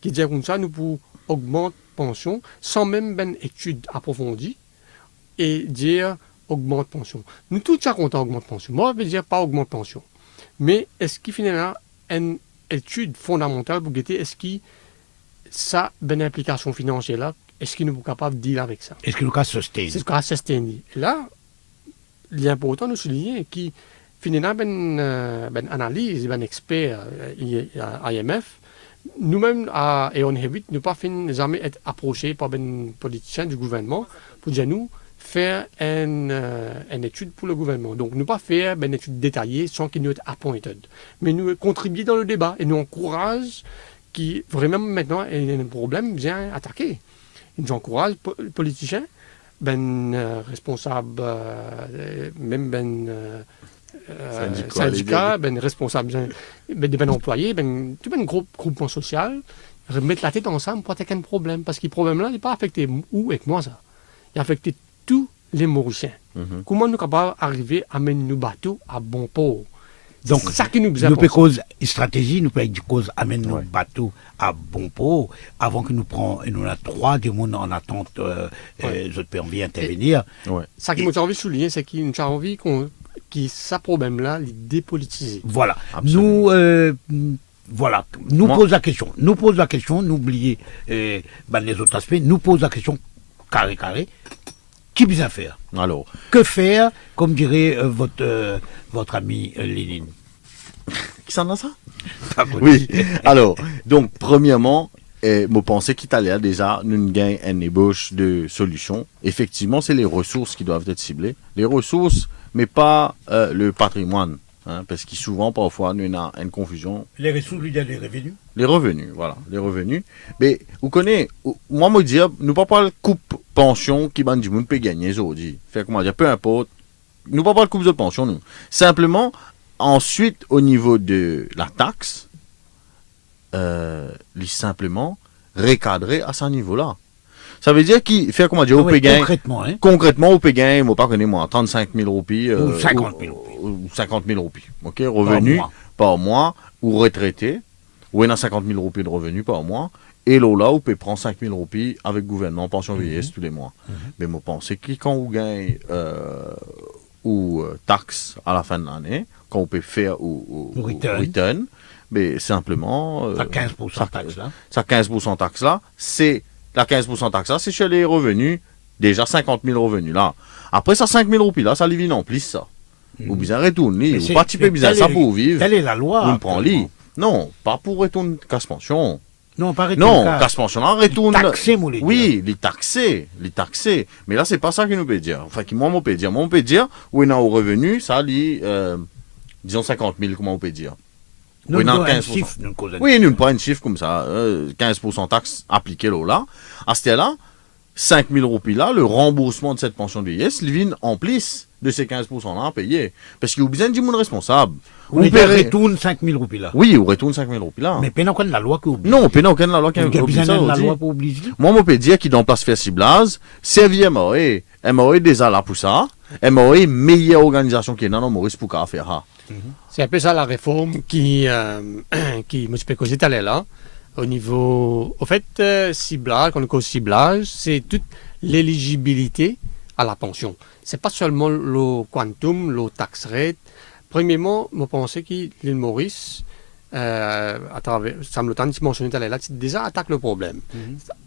qui dit comme ça, nous pouvons augmenter la pension sans même une étude approfondie et dire augmente pension. Nous tous ça compte augmente pension. Moi, je veux dire pas augmente pension. Mais est-ce qu'il finalement une étude fondamentale pour guetter est-ce que ça a une implication financière là, est-ce qu'il nous est capable de dealer avec ça? Est-ce qu'il nous a sustain? C'est ce qu'on a sustain. Là, il est important de souligner que finalement, une analyse, un expert IMF, nous-mêmes, et on évite, nous pas jamais être approchés par un politicien du gouvernement pour dire nous faire une étude pour le gouvernement. Donc, nous pas faire une étude détaillée sans qu'il nous soit appointed. Mais nous contribuer dans le débat et nous encourage qui vraiment maintenant il y a un problème bien attaqué. Nous encourage les politiciens, responsables, même syndicats, responsables, employés, tout un groupement social, remettre la tête ensemble pour attaquer un problème. Parce que le problème-là n'est pas affecté où avec moi ça. il a affecté tous les Mauriciens. Mhm. Comment nous sommes capables d'arriver à mener nos bateaux à bon port? Donc, c'est ça qui nous a nous pouvons cause stratégie, nous pouvons cause amène nos bateaux à bon port avant que nous prenions, et nous avons 3 des mondes en attente, les autres pays envie d'intervenir. Ça qui m'a envie de souligner, c'est qu'il nous a envie que ce problème-là, il dépolitisé. Voilà. Absolument. Nous pose la question. Nous pose la question, n'oubliez les autres aspects, nous pose la question carré. Qui bien faire? Alors. Que faire, comme dirait votre ami Lénine? Qui s'en a ça? Oui. Alors, donc, premièrement, je pense qu'Italie a déjà une gagne une ébauche de solutions. Effectivement, c'est les ressources qui doivent être ciblées. Les ressources, mais pas le patrimoine. Hein, parce qu'il souvent, parfois, nous avons une confusion. Les ressources, lui, les revenus? Les revenus, voilà, les revenus. Mais, vous connaissez, moi, me dire, nous ne pas le coupe pension qui du monde peut gagner aujourd'hui. Fait comment dire, peu importe. Nous ne pas le coupe de pension, nous. Simplement, ensuite, au niveau de la taxe, simplement recadrer à ce niveau-là. Ça veut dire qu'il fait comment dire, au Péguin. Concrètement, au Péguin, je ne sais pas, 35 000 roupies. Ou 50 000 roupies. Ou 50 000 roupies. OK, revenus par mois, ou retraités, ou il y a 50 000 roupies de revenus par mois. Et là, vous pouvez prendre 5 000 roupies avec le gouvernement, pension vieillesse tous les mois. Mais je pense que quand vous gagnez ou taxe à la fin de l'année, quand vous pouvez faire ou return, mais simplement. Ça 15% taxe là. Ça 15% taxe là, c'est. La 15% taxe là, c'est chez les revenus, déjà 50 000 revenus là. Après, ça 5 000 roupies là, ça lui en plus ça. Ou bizarre retourner, ou pas typer bizarre ça pour vivre. Telle est la loi. On prend lit. Non, pas pour retourner casse pension. Non, pas retourner. Non, casse pension là, retourne. Taxé, mon les oui, les taxés. Mais là, c'est pas ça qu'il nous peut dire. Enfin, moi, on peut dire. Moi, on peut dire, où il y a au revenu, ça lit, disons 50 000, comment on peut dire. Nous, oui, non, 15%. Oui, nous prenons un chiffre comme ça, 15% taxe appliquée là. À ce là 5 000 roupies là, le remboursement de cette pension de vieillesse, il vient en plus de ces 15% là à payer. Parce qu'il y a besoin du monde responsable. On retourne 5 000 roupies là. Oui, on retourne 5 000 roupies là. Mais pénal aucune la loi qui oblige. Non, pénal aucune la loi qui oblige. La loi pour obliger. Moi, je peux dire qu'il dans place faire ciblage, servir MOE. MOE déjà là pour ça. MOE, meilleure organisation qui est dans le Maurice pour faire ça. C'est un peu ça la réforme qui me suis causé tout à l'heure. Au niveau, au fait, ciblage, quand on cause ciblage, c'est toute l'éligibilité à la pension. C'est pas seulement le quantum, le tax rate. Premièrement, je pensais que l'île Maurice, à travers Sam Lotan, qui mentionnait tout à l'heure, déjà attaque le problème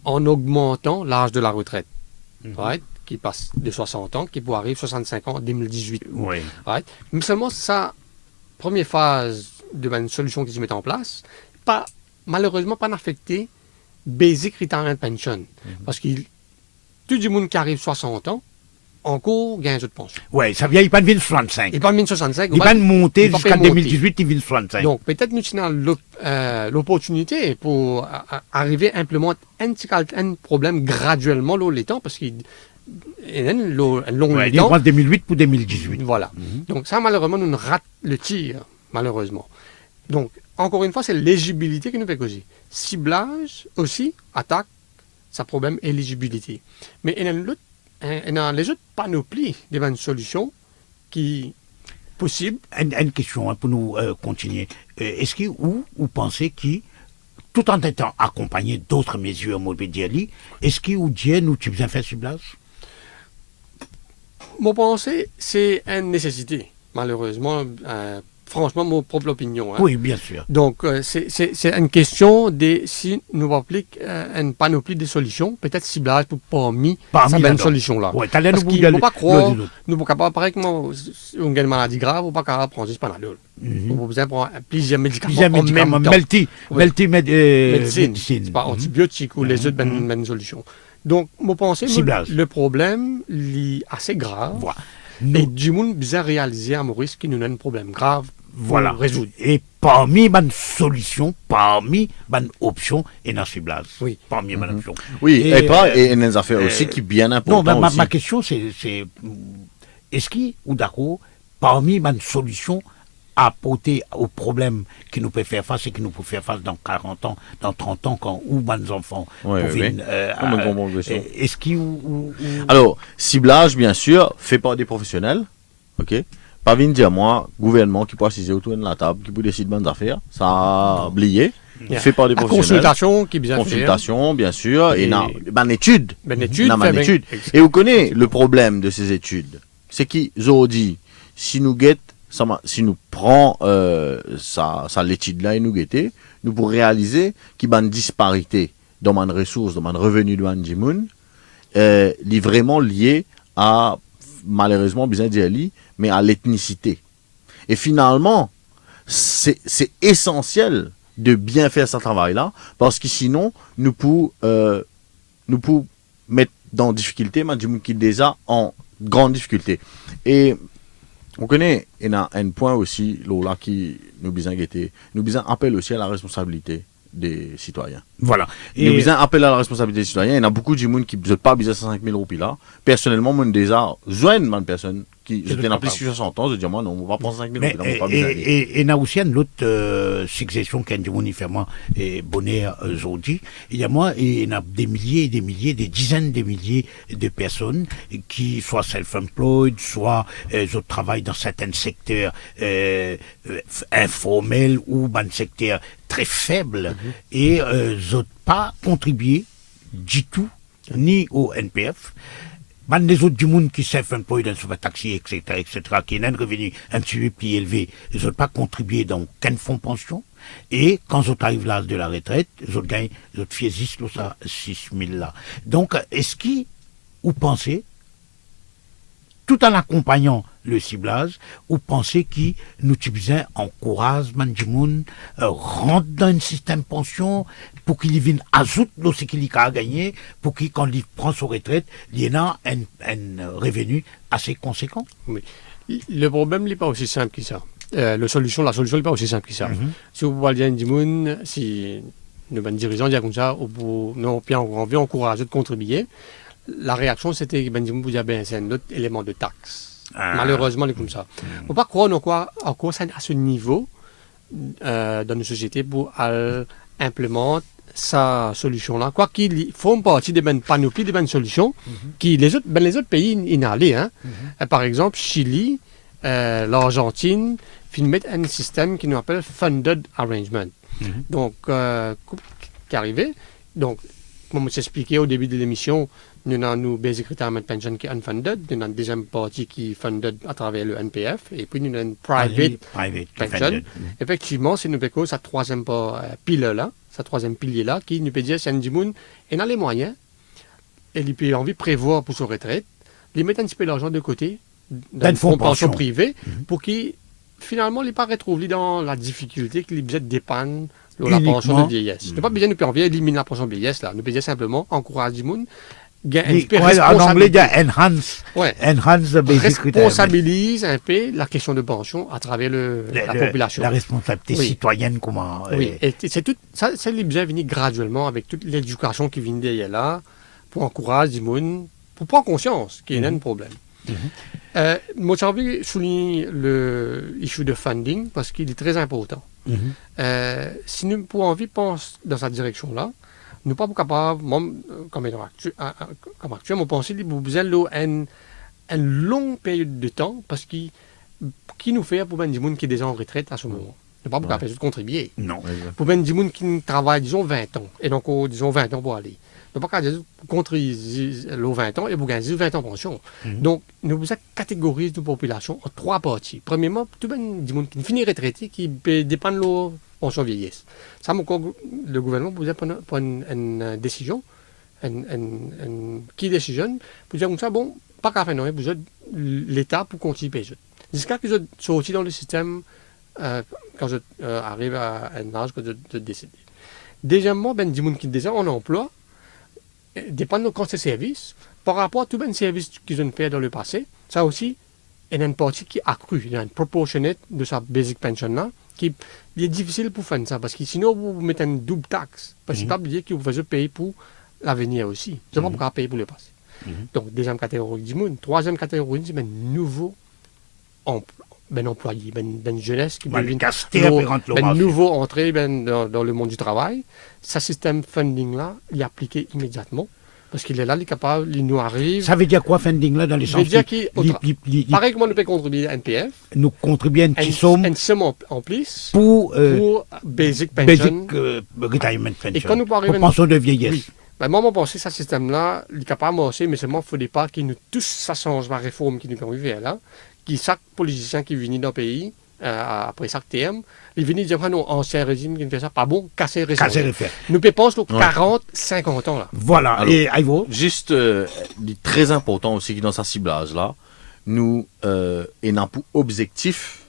en augmentant l'âge de la retraite. Right? Qui passe de 60 ans, qui pourrait arriver à 65 ans en 2018. Oui. Right? Mais seulement ça, première phase de une solution qui se met en place, malheureusement pas affecté Basic Retirement Pension. Parce que tout le monde qui arrive à 60 ans, encore gagne de pension. Oui, ça vient, il pas de 65. Il pas de 65. Il va monter jusqu'en 2018, il vient 65. Donc peut-être nous avons l'opportunité pour arriver à implémenter un problème graduellement le temps, parce qu'il il passe 2008 pour 2018. Voilà. Donc ça, malheureusement, nous rate le tir, malheureusement. Donc, encore une fois, c'est l'éligibilité qui nous fait causer. Ciblage aussi, attaque, ça problème éligibilité. Mais il y a les autres panoplies de solutions qui possibles. Une question pour nous continuer. Est-ce que vous pensez que, tout en étant accompagné d'autres mesures, est-ce que vous dites nous tu bien fait ciblage? Mon pensée, c'est une nécessité, malheureusement. Franchement, mon propre opinion. Hein. Oui, bien sûr. Donc, c'est une question de si nous appliquons une panoplie de solutions, peut-être ciblage pour parmi cette solution-là. Oui, parce qu'il ne faut pas croire, nous ne pouvons pas, par exemple, on a une maladie grave, on ne peut pas prendre juste Panadol. On a besoin de prendre plusieurs médicaments en même temps. Médecine, c'est pas antibiotique ou les autres solutions. Donc, moi, pense le problème est assez grave. Voilà. Et du monde bien réalisé à Maurice qui nous a un problème grave pour résoudre. Et parmi les solutions, parmi les options, il y a un ciblage. Oui. Parmi les options. Oui, et des affaires aussi qui sont bien importantes. Non, ma question, c'est est-ce qu'il ou d'accord, parmi les solutions, apporter aux problèmes qui nous peut faire face et qui nous peut faire face dans 40 ans, dans 30 ans, quand où nos enfants est-ce qu'il Alors, ciblage, bien sûr, fait par des professionnels, ok. Pas venir dire moi, gouvernement qui peut assister autour de la table, qui peut décider de bonnes affaires, ça a oublié. Fait par des professionnels. Consultation qui bien Consultation, bien sûr, et une étude. étude. Et vous connaissez le problème de ces études, c'est qu'ils ont dit, si nous prenons ça l'étude là et nous guetter, nous pourrons réaliser qu'il y a une disparité dans les ressources, dans les revenus de Mandjimoun, est vraiment lié à, malheureusement, bien dire, mais à l'ethnicité. Et finalement, c'est essentiel de bien faire ce travail-là, parce que sinon, nous pouvons mettre dans difficulté Mandjimoun qui est déjà en grande difficulté. Et on connaît, il y a un point aussi là qui nous appelle aussi à la responsabilité des citoyens. Voilà. Nous besoin appel à la responsabilité des citoyens. Il y en a beaucoup de gens qui ne veulent pas besoin de 5 000 roupies là. Personnellement, moi, déjà, joindre une personne qui j'étais dans plus de 60 ans, je dis moi non, on va prendre 5 000 roupies là, on va pas besoin. Et il y a aussi une autre succession qui est vraiment bonnet aujourd'hui. Il y a des milliers et des milliers, des dizaines de milliers de personnes qui soient self-employed, soit travaillent dans certains secteurs informels ou dans des secteurs très faibles et n'ont pas contribué du tout ni au NPF. Les autres du monde qui self-employed dans le taxi, etc., qui ont un revenu un petit peu plus élevé, ils n'ont pas contribué dans aucun fonds pension. Et quand ils arrivent à l'âge de la retraite, ils ont gagné, ils ont fait 6 000 là. Donc, est-ce que vous pensez, tout en accompagnant le ciblage, vous pensez que nous devons encourager Mandjimoun rentre dans un système pension pour qu'il vienne ajouter ce qu'il a gagné, pour qu'il, quand il prend sa retraite, il y a un revenu assez conséquent? Oui. Le problème n'est pas aussi simple que ça. La solution n'est pas aussi simple que ça. Si vous parlez d'Mandjimoun, si nous dirigeants disent comme ça, nous avons encouragé de contribuer, la réaction c'était que Mandjimoun vous dit c'est un autre élément de taxe. Malheureusement, c'est comme ça. Il ne faut pas croire encore à ce niveau dans nos sociétés pour implémenter sa solution-là. Quoi qu'il faut une partie de panoplie de solutions qui les autres pays y allaient. Par exemple, Chili, l'Argentine, ils mettent un système qui nous appelle Funded Arrangement. Donc, qui arrivait. Donc, comme je expliqué au début de l'émission, nous avons Basic Retirement Pension qui est unfunded, nous avons une deuxième partie qui est funded à travers le NPF, et puis nous avons une private pension. Effectivement, c'est nous avons cette troisième pilier-là, qui nous peut dire, c'est un Mandjimoun, il a les moyens, et il peut envie de prévoir pour sa retraite, il met un petit peu d'argent de côté, dans un fonds pension privé, pour qu'il, finalement, il pas retrouve dans la difficulté qu'il besoin de dépanner la pension de vieillesse. Nous n'avons pas besoin de faire éliminer la pension de vieillesse, là. Nous pouvons simplement encourager Mandjimoun. En anglais, il y a enhance the basic retirement. Responsabilise un peu la question de pension à travers la population. La responsabilité citoyenne, comment. Oui, et c'est tout ça, c'est bien venu graduellement avec toute l'éducation qui vient derrière là, pour encourager les gens, pour prendre conscience qu'il y a un problème. Moi, j'ai envie de souligner l'issue de funding parce qu'il est très important. Si nous pouvons envie de penser dans cette direction-là, nous ne sommes pas capables, comme actuel, on pense qu'il vous avez une longue période de temps parce qui nous fait pour des gens qui sont déjà en retraite à ce moment. Nous ne sommes pas capables de contribuer. Non. Pour des gens qui travaillent, disons, 20 ans, et donc, disons, 20 ans pour aller. Nous ne sommes pas capables de contribuer 20 ans et vous gagnez 20 ans de pension. Donc, nous catégorisons nos populations en 3 parties. Premièrement, tout le gens qui finissent retraités, qui dépendent de leur pension vieillesse. Ça, le gouvernement peut prendre une décision, une key decision, pour dire comme ça, bon, pas qu'à faire, non, vous êtes l'État pour continuer. Jusqu'à que vous soyez aussi dans le système quand vous arrivez à un âge que vous décidez. Deuxièmement, des gens qui sont déjà en emploi dépendent de quand ces services. Par rapport à tous les services qu'ils ont fait dans le passé, ça aussi, il y a une partie qui est accrue, il y a une proportionnelle de sa basic pension-là, qui est difficile pour faire ça, parce que sinon vous mettez une double taxe. Parce que c'est pas oublier que vous faites payer pour l'avenir aussi. Vous n'avez pas payer pour le passé. Donc, deuxième catégorie du monde. Troisième catégorie, c'est un nouveau ben employé, ben jeunesse qui Ben, devient Caster no- peut rentrer au ben marché. nouveau entré dans le monde du travail. Ce système funding là, il est appliqué immédiatement parce qu'il est là, il est capable, il nous arrive. Ça veut dire quoi, funding, là, dans les Ça veut sens dire qui- qu'il pareil comment nous peut contribuer à NPF, nous contribuons une petite somme une somme en plus pour basic pension. basic retirement Et pension, quand nous parlons pour pension de vieillesse. Oui. Ben, moi, je pense que ce système-là, il est capable de marcher, mais seulement, il ne faudrait pas qu'il nous tous, ça change la réforme qui nous convient là, qui chaque politicien qui vient dans le pays, après chaque terme, il vient dire, non, ancien régime qui ne fait ça, pas bon, casser le régime. Casser le fer. Nous pensons aux Ouais. 40, 50 ans là. Voilà, Alors, et Ivo, Juste, il est très important aussi que dans sa ciblage-là, nous ayons pour objectif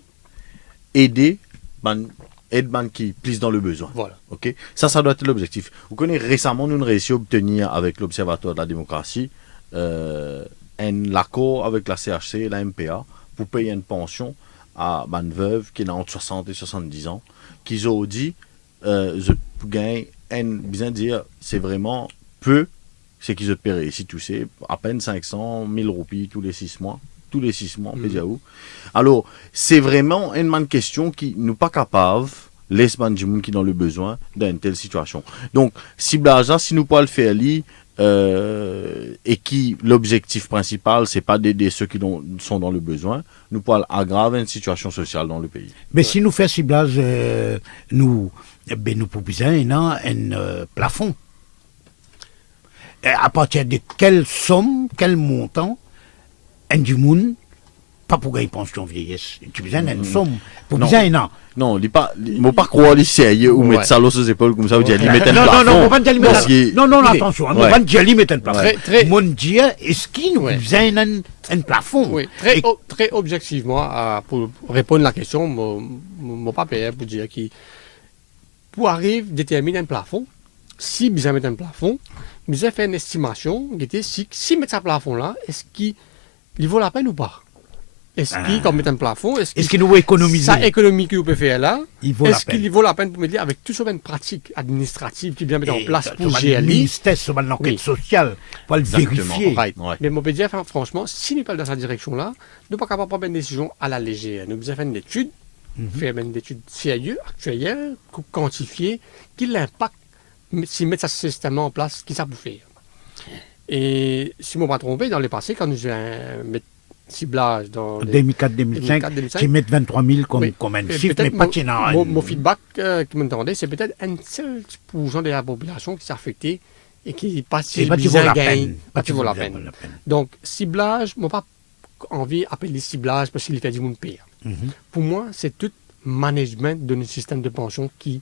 aider man qui plus dans le besoin. Voilà. Ok, ça doit être l'objectif. Vous connaissez récemment, nous avons réussi à obtenir avec l'Observatoire de la démocratie un accord avec la CHC et la MPA pour payer une pension à une veuve qui est entre 60 et 70 ans, qu'ils ont dit, je gagne, bien dire, c'est vraiment peu, c'est qu'ils ont payé ici, tout c'est à peine 500 000 roupies tous les 6 mois. Tous les 6 mois, Alors, c'est vraiment une question qui nous pas capable, laisse gens qui dans le besoin d'une telle situation. Donc, ciblage là, si nous pouvons le faire, et qui l'objectif principal, c'est pas d'aider ceux qui sont dans le besoin, nous pouvons aggraver une situation sociale dans le pays. mais si nous faisons ciblage, nous proposons un plafond. Et à partir de quelle somme, quel montant, un du monde, pas pour gagner pension vieillesse. Tu as besoin d'une somme. Pour Non. besoin d'un. Non, il ne faut pas croire les sérieux ou mettre ça sur les épaules comme ça, ou dire, il met un Non, plafond. non, on va pas dire parce qu'il- non, Oui. attention, on Ouais. va dire il met un plafond. Très- Mon Dieu, est-ce qu'il nous Ouais. besoin d'un plafond? Oui, Et- très objectivement, pour répondre à la question, mon papa est pour dire que pour arriver à déterminer un plafond, si vous avez un plafond, vous avez fait une estimation, qui était si mettre ce plafond-là, est-ce qu'il vaut la peine ou pas? Est-ce qu'il, quand on met un plafond, Est-ce qu'il nous économise? ça économie que vous pouvez faire là, Il vaut la est-ce peine. qu'il vaut la peine pour me dire avec toute une pratique administrative qui vient mettre en Et place ça, pour ça va gérer le ministère, ça va l'enquête Oui. sociale, pour le Exactement. vérifier. Right. Ouais. Mais on peut dire, franchement, si nous parlons dans cette direction-là, nous ne sommes pas capables de prendre une décision à la légère. Nous devons faire une étude, faire une étude sérieuse, actuelle, quantifier, qui l'impact, si mettre ce système en place, qui ça peut faire. Et si je ne me pas trompé, dans le passé, quand nous avons mis ciblage dans les 2004-2005, 2005, qui mettent 23 000 comme, oui. comme un Et chiffre, mais peut-être pas qu'il y en a mon feedback qui me demandait, c'est peut-être un seul % de la population qui s'est affectée et qui n'est pas si Et pas qui vaut la gain, peine. pas qui vaut la peine. Donc, ciblage, moi, pas envie d'appeler ciblage parce qu'il fait du monde pire. Pour moi, c'est tout management de notre système de pension qui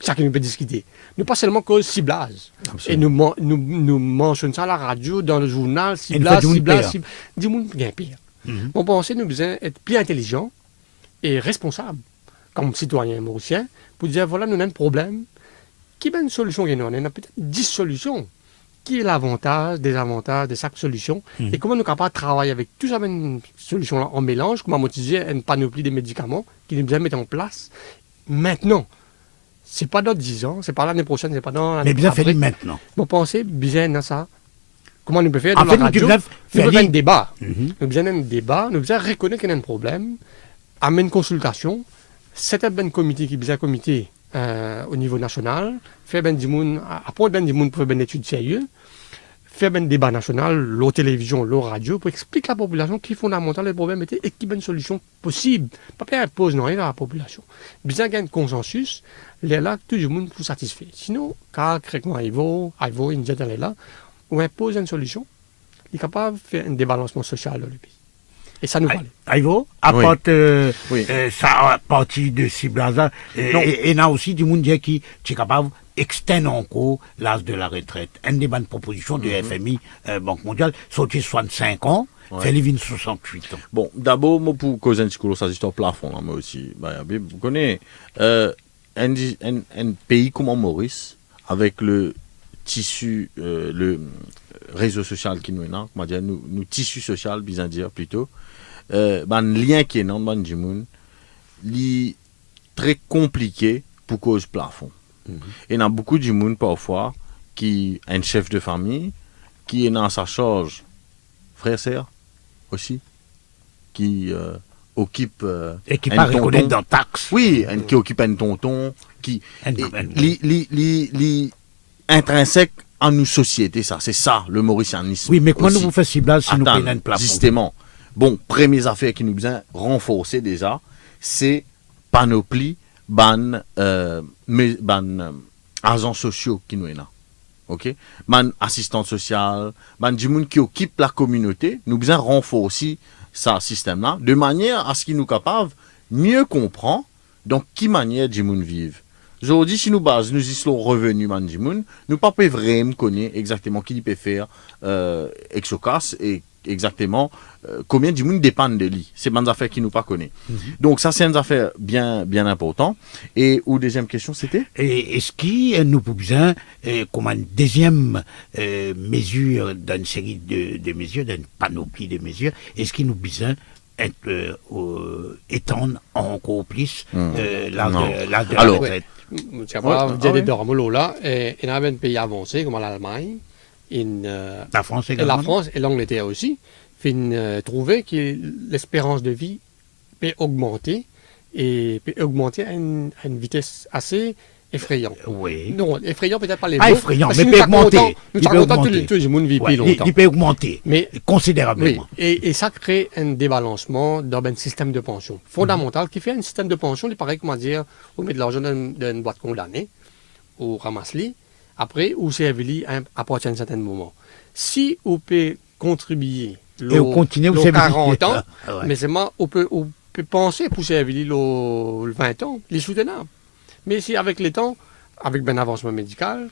ça que nous peut discuter. Nous pas seulement cause ciblage. Et nous mentionnons ça à la radio, dans le journal, ciblage, ciblage. Du monde bien pire. Mon pensée, nous devons être plus intelligents et responsables, comme citoyens mauriciens, pour dire voilà, nous avons un problème. Qui est une solution? On a peut-être 10 solutions. Qui est l'avantage, désavantage de chaque solution? Et comment nous sommes capables de travailler avec toutes ces solutions-là en mélange, comment motiver une panoplie de médicaments qui nous devons mettre en place maintenant. C'est pas dans 10 ans, c'est pas l'année prochaine, c'est pas dans l'année Mais bien après. fait maintenant. Vous pensez bien à ça? Comment nous pouvons faire En dans fait, la radio? nous devons Nous faire devons un une- débat. Nous devons un débat, nous devons reconnaître qu'il y a un problème, amener une consultation, c'est un comité qui est un comité au niveau national, faire ben du monde, apprendre ben du monde pour faire une étude sérieuse, faire un débat national, la télévision, la radio, pour expliquer à la population qui est fondamental le problème était et qui est une solution possible. Pas bien imposer rien à la population. Bien qu'il y ait un consensus, là, tout le monde est satisfait. Sinon, quand quelqu'un il une jet là, on impose une solution, il est capable de faire un débalancement social dans le pays. Et ça nous valait. Ivo, à Oui. part Oui. ça, à partir de ciblage, Non. et il y a aussi du monde qui est capable d'extendre encore l'âge de la retraite. Une des bonnes propositions de FMI, Banque mondiale, sorti 65 ans, fait les 68 ans. Bon, d'abord, moi, pour causer un petit peu ça, histoire plafond, là, moi aussi. Bah, vous connaissez, un pays comme en Maurice, avec le tissu, le réseau social qui nous est là, comment dire, nous tissu social, bien dire plutôt, un lien qui est dans le du monde, est très compliqué pour cause plafond. Et il y a beaucoup de monde parfois qui est un chef de famille, qui est dans sa charge, frère, sœur aussi, qui occupe et qui pas reconnaître dans taxe. Oui, qui occupe un tonton, qui intrinsèque en nous société, ça, c'est ça le mauricianisme. Oui, mais comment nous vous fait ciblage si nous prenons un plafond? Justement, bon, première affaire qui nous besoin renforcer déjà, c'est panoplie, agents sociaux qui nous est là. Ok, man assistant social, man du monde qui occupe la communauté, nous besoin renforcer ce système-là, de manière à ce qu'il nous capable mieux comprendre dans quelle manière du monde vivre. Aujourd'hui, si nous basons nous sur le revenu man du monde, nous pas vraiment connaître exactement qui peut faire exocas et exactement combien du monde dépend de lui. C'est une affaire qui nous pas connaît. Donc ça c'est une affaire bien importante. Et ou deuxième question c'était? Et est-ce qu'il nous besoin comme une deuxième mesure d'une série de mesures, d'une panoplie de mesures, est-ce qu'il nous besoin étendre encore plus l'âge de la retraite? Je vais dire dormolo là, il y a un pays avancé comme l'Allemagne, la France et la France et l'Angleterre aussi, fin trouver que l'espérance de vie peut augmenter et peut augmenter à une vitesse assez effrayante. Oui. Non, effrayant peut-être pas les mots. Effrayant, mais peut augmenter. Nous sommes contents que tout le monde vit plus longtemps. Il peut augmenter, mais considérablement. Oui, et ça crée un débalancement dans un système de pension fondamental qui fait un système de pension, il paraît, comment dire, on met de l'argent dans une boîte condamnée, ou ramasse-li, après, ou servi à partir d'un certain moment. Si on peut contribuer et on continue aux 40 ans, mais seulement on peut penser pour servir le 20 ans, les soutenables. Mais si avec les temps, avec un avancement médical,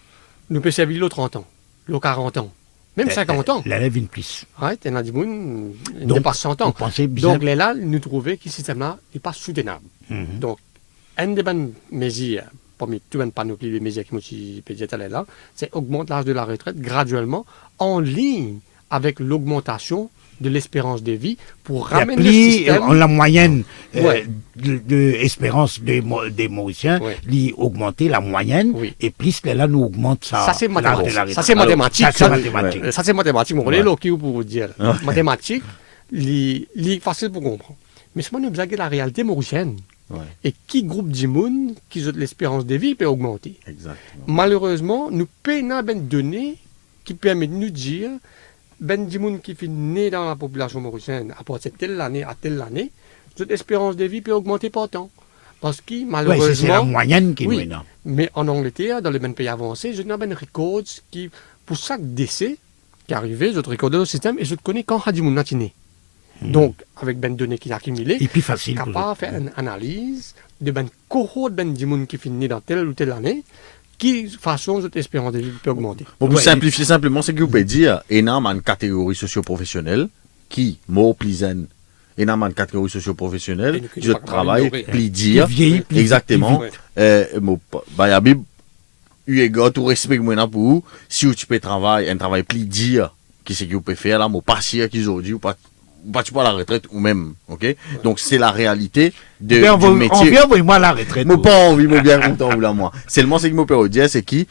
nous pouvons servir le 30 ans, le 40 ans, même 50 ans. La lève une plus. Oui, il y a des gens qui dépassent 100 ans. Donc là, nous trouvons que ce système-là n'est pas soutenable. Donc, une des bonnes mesures, parmi toutes les panoplies de mesures que je peux dire là, c'est augmenter l'âge de la retraite graduellement en ligne avec l'augmentation de l'espérance de vie pour ramener le système... La moyenne de espérance des Mauriciens, augmenter la moyenne, et plus là, nous augmente ça. Ça, c'est mathématique. Ça, c'est mathématique. Mon relais, pour vous dire. Mathématique, c'est facile pour comprendre. Mais si on nous regarde la réalité mauricienne, et qui groupe d'immunes qui ont l'espérance de vie peut augmenter. Exactement. Malheureusement, nous payons des données qui permettent de nous dire ben du monde qui est né dans la population mauricienne à partir de telle année à telle année, cette espérance de vie peut augmenter pas tant. Parce que malheureusement... c'est la moyenne qui est énorme. Mais en Angleterre, dans les mêmes pays avancés, je n'ai pas de records qui, pour chaque décès qui est arrivé, je recorde le système et je connais quand il y a du monde né. Donc, avec ben données qui sont accumulées, et plus facile capable de faire une analyse de ben cohorte ben du monde qui est né dans telle ou telle année, qui façon cette espérance de vie peut augmenter. Pour vous simplifier simplement, c'est que vous pouvez dire il y a une catégorie socio-professionnelle qui, mot plizen, il y a une catégorie socio-professionnelle qui travaille, pli dire, exactement. Bah, il y a tout respect maintenant pour vous. Si tu peux travailler, un travail pli dire, qui c'est que vous pouvez faire là, mon patient qui aujourd'hui ou pas. Tu pas à la retraite ou même, ok? Donc c'est la réalité du métier. On vient voir moi la retraite. Moi pas envie, moi bien content ou là moi. Seulement c'est que mon père dire c'est qui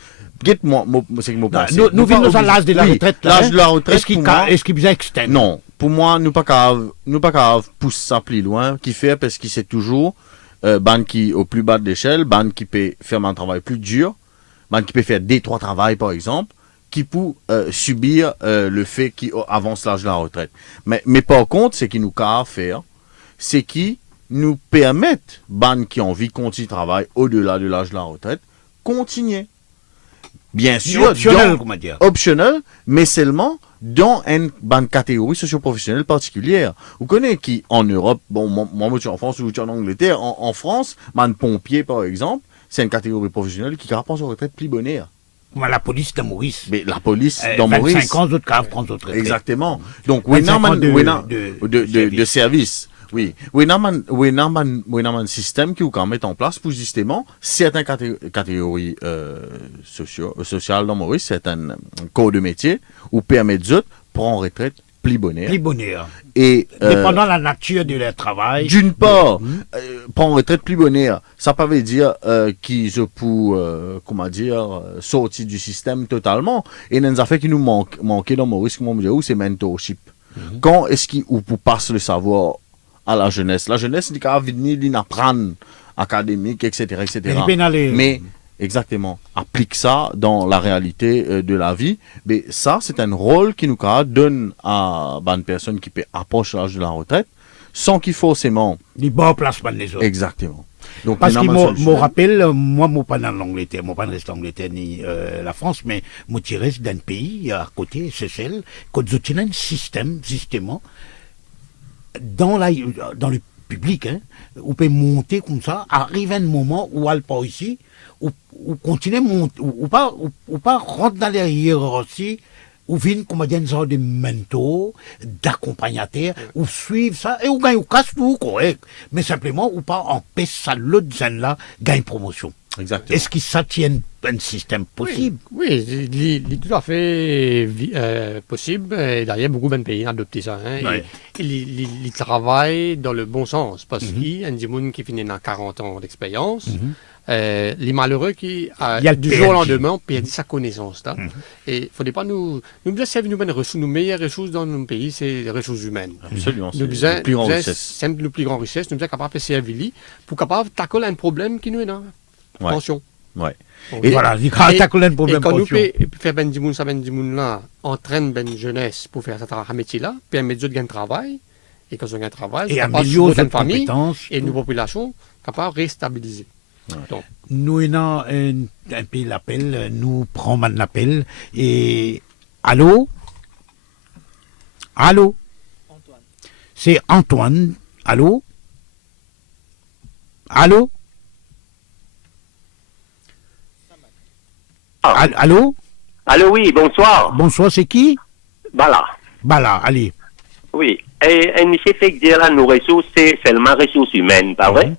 moi c'est que mon père. Nous venons à l'âge de la retraite. L'âge de la retraite. Est-ce qu'il besoin externe? Non, pour moi nous pas capable pousser ça plus loin, qui fait parce qu'il c'est toujours ban qui au plus bas de l'échelle, ban qui peut faire un travail plus dur, ban qui peut faire 2-3 travails par exemple, qui peut subir le fait qu'il avance l'âge de la retraite. Mais par contre, ce qui nous a faire, c'est qui nous permettent, ban qui ont envie de continuer de travailler au-delà de l'âge de la retraite, continuer. Bien sûr, optionnel, mais seulement dans une catégorie socio-professionnelle particulière. Vous connaissez qui en Europe, bon, moi je suis en France ou je suis en Angleterre, en France, man pompier par exemple, c'est une catégorie professionnelle qui rapporte sa retraite plus bonheur. La police de Maurice. Mais la police dans Maurice. 25 ans, d'autres caves, prendre d'autres. Exactement. Donc, oui, de service. Oui. Oui, un système qui vous quand mettre en place pour justement certaines catégories sociales dans Maurice, certains corps de métier, ou permettre d'autres prendre retraite plus bonheur. Plus bonheur. Et dépendant de la nature de leur travail. D'une part, prendre retraite plus bonheur, ça peut dire qu'ils peuvent, comment dire, sortir du système totalement. Et il y a des affaires qui nous manquent dans Maurice, comment dire, c'est mentorship. Quand est-ce qu'on peut passer le savoir à la jeunesse. La jeunesse, il a venir apprendre académique, etc., etc. Mais exactement, applique ça dans la réalité de la vie. Mais ça, c'est un rôle qui nous donne à une personne qui peut approcher l'âge de la retraite, sans qu'il forcément... Les bons placements des autres. Exactement. Donc, parce qu'il me rappelle, moi, je ne suis pas dans l'Angleterre, je ne suis pas dans l'Angleterre ni la France, mais je tiré d'un pays à côté, c'est celle, quand je tiens un système, justement, dans le public, hein, on peut monter comme ça, arrive un moment où elle pas ici, ou continuer à monter, ou pas rentrer dans les hiérarchies, ou venir comme une sorte de mentor, d'accompagnateur, ou suivre ça, et ou gagne ou casse tout correct. Mais simplement, ou pas empêcher ça, l'autre zone-là, gagne promotion. Exactement. Est-ce qu'il s'attient un système possible? Oui, il est tout à fait possible. Et d'ailleurs, beaucoup de pays ont adopté ça. Hein, ouais. Il travaille dans le bon sens. Parce qu'il y a des gens qui finissent dans 40 ans d'expérience. Les malheureux qui, du jour au lendemain, perdent sa connaissance. Et il ne faudrait pas nous servir nos meilleures ressources dans nos pays, c'est les ressources humaines. Absolument, c'est la plus grande richesse. C'est la plus grande richesse. Nous sommes capables de servir pour capable de tackler un problème qui nous est dans la pension. Ouais. Et voilà, il tackler un problème quand nous pension. faire ben dimoun là, entraîne ben jeunesse pour faire ce métier-là, permet de gagner travail. Et quand on gagne travail, et améliorer cette famille compétence. et nos populations capables de réstabiliser. Donc, nous avons un peu l'appel, nous prenons l'appel et allô? Allô? Antoine. C'est Antoine. Allô? Allô? Allô? Allô, oui, bonsoir. Bonsoir, c'est qui? Bala. Bala, allez. Oui, et monsieur fait dire là, nos ressources, c'est seulement ressources humaines, pas vrai?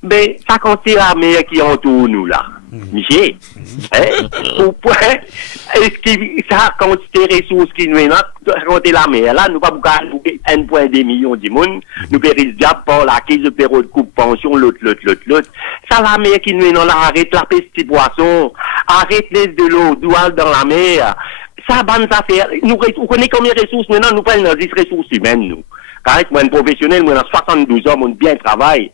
Mais ça compte l'armée qui entoure nous là. Monsieur, pourquoi est-ce que ça compte les ressources qui nous compte l'armée là, nous pas beaucoup 1,2 million de monde, nous périssons déjà par la caisse de période de coupe pension, l'autre. Ça l'armée qui nous arrête la peste de poisson, arrête les de l'eau, douane dans la mer. Ça bonne affaire. Nous connaissons combien de ressources maintenant, nous prenons 10 ressources humaines nous. Car moi, un professionnel, moi, dans 72 ans, moi, bien travail.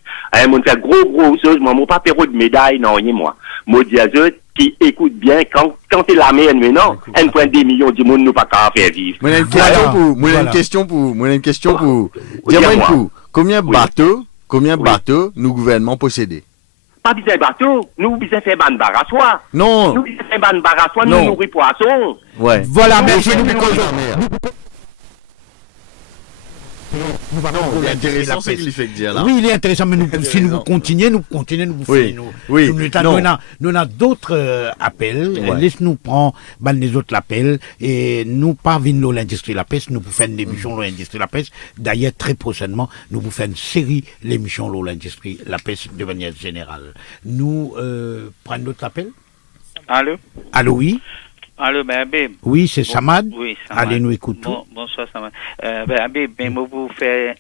Moi, fait gros choses, moi, pas période de médaille, non, rien, moi. Moi, dis à eux qui écoutent bien, quand c'est la mer, maintenant, 1,2 million de monde, nous pas qu'à faire vivre. Moi, une question pour, dis-moi un coup, combien de bateaux, nous, gouvernement, possédés? Pas besoin de bateau, nous, besoin de faire ban barassois. Non. Nous, besoin de faire ban barassois, nous, nourrir poissons. Ouais. Voilà, merci, nous, il est intéressant ce qu'il fait dire là. Oui, il est intéressant, mais si nous continuons, nous oui, oui. Nous avons d'autres appels. Laisse-nous prendre les autres appels et nous pas venir l'industrie de la pêche. Nous vous faire une émission l'industrie de la pêche. D'ailleurs, très prochainement, nous vous faire une série l'émission l'industrie de la pêche de manière générale. Nous prenons d'autres appels. Allô. Allô, oui. Allô, ben Habib. Oui, c'est Samad. Oui, Samad. Allez, nous écoutons. Bonsoir, Samad. Ben Habib, je vous fais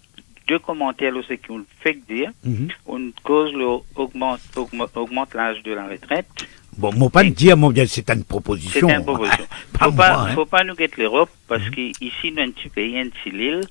deux commentaires sur ce qu'on fait dire. Une cause augmente l'âge de la retraite. Bon, moi pas dire, moi bien c'est une proposition. C'est une proposition. Faut pas nous guetter l'Europe parce qu'ici nous un petit pays, un petit île,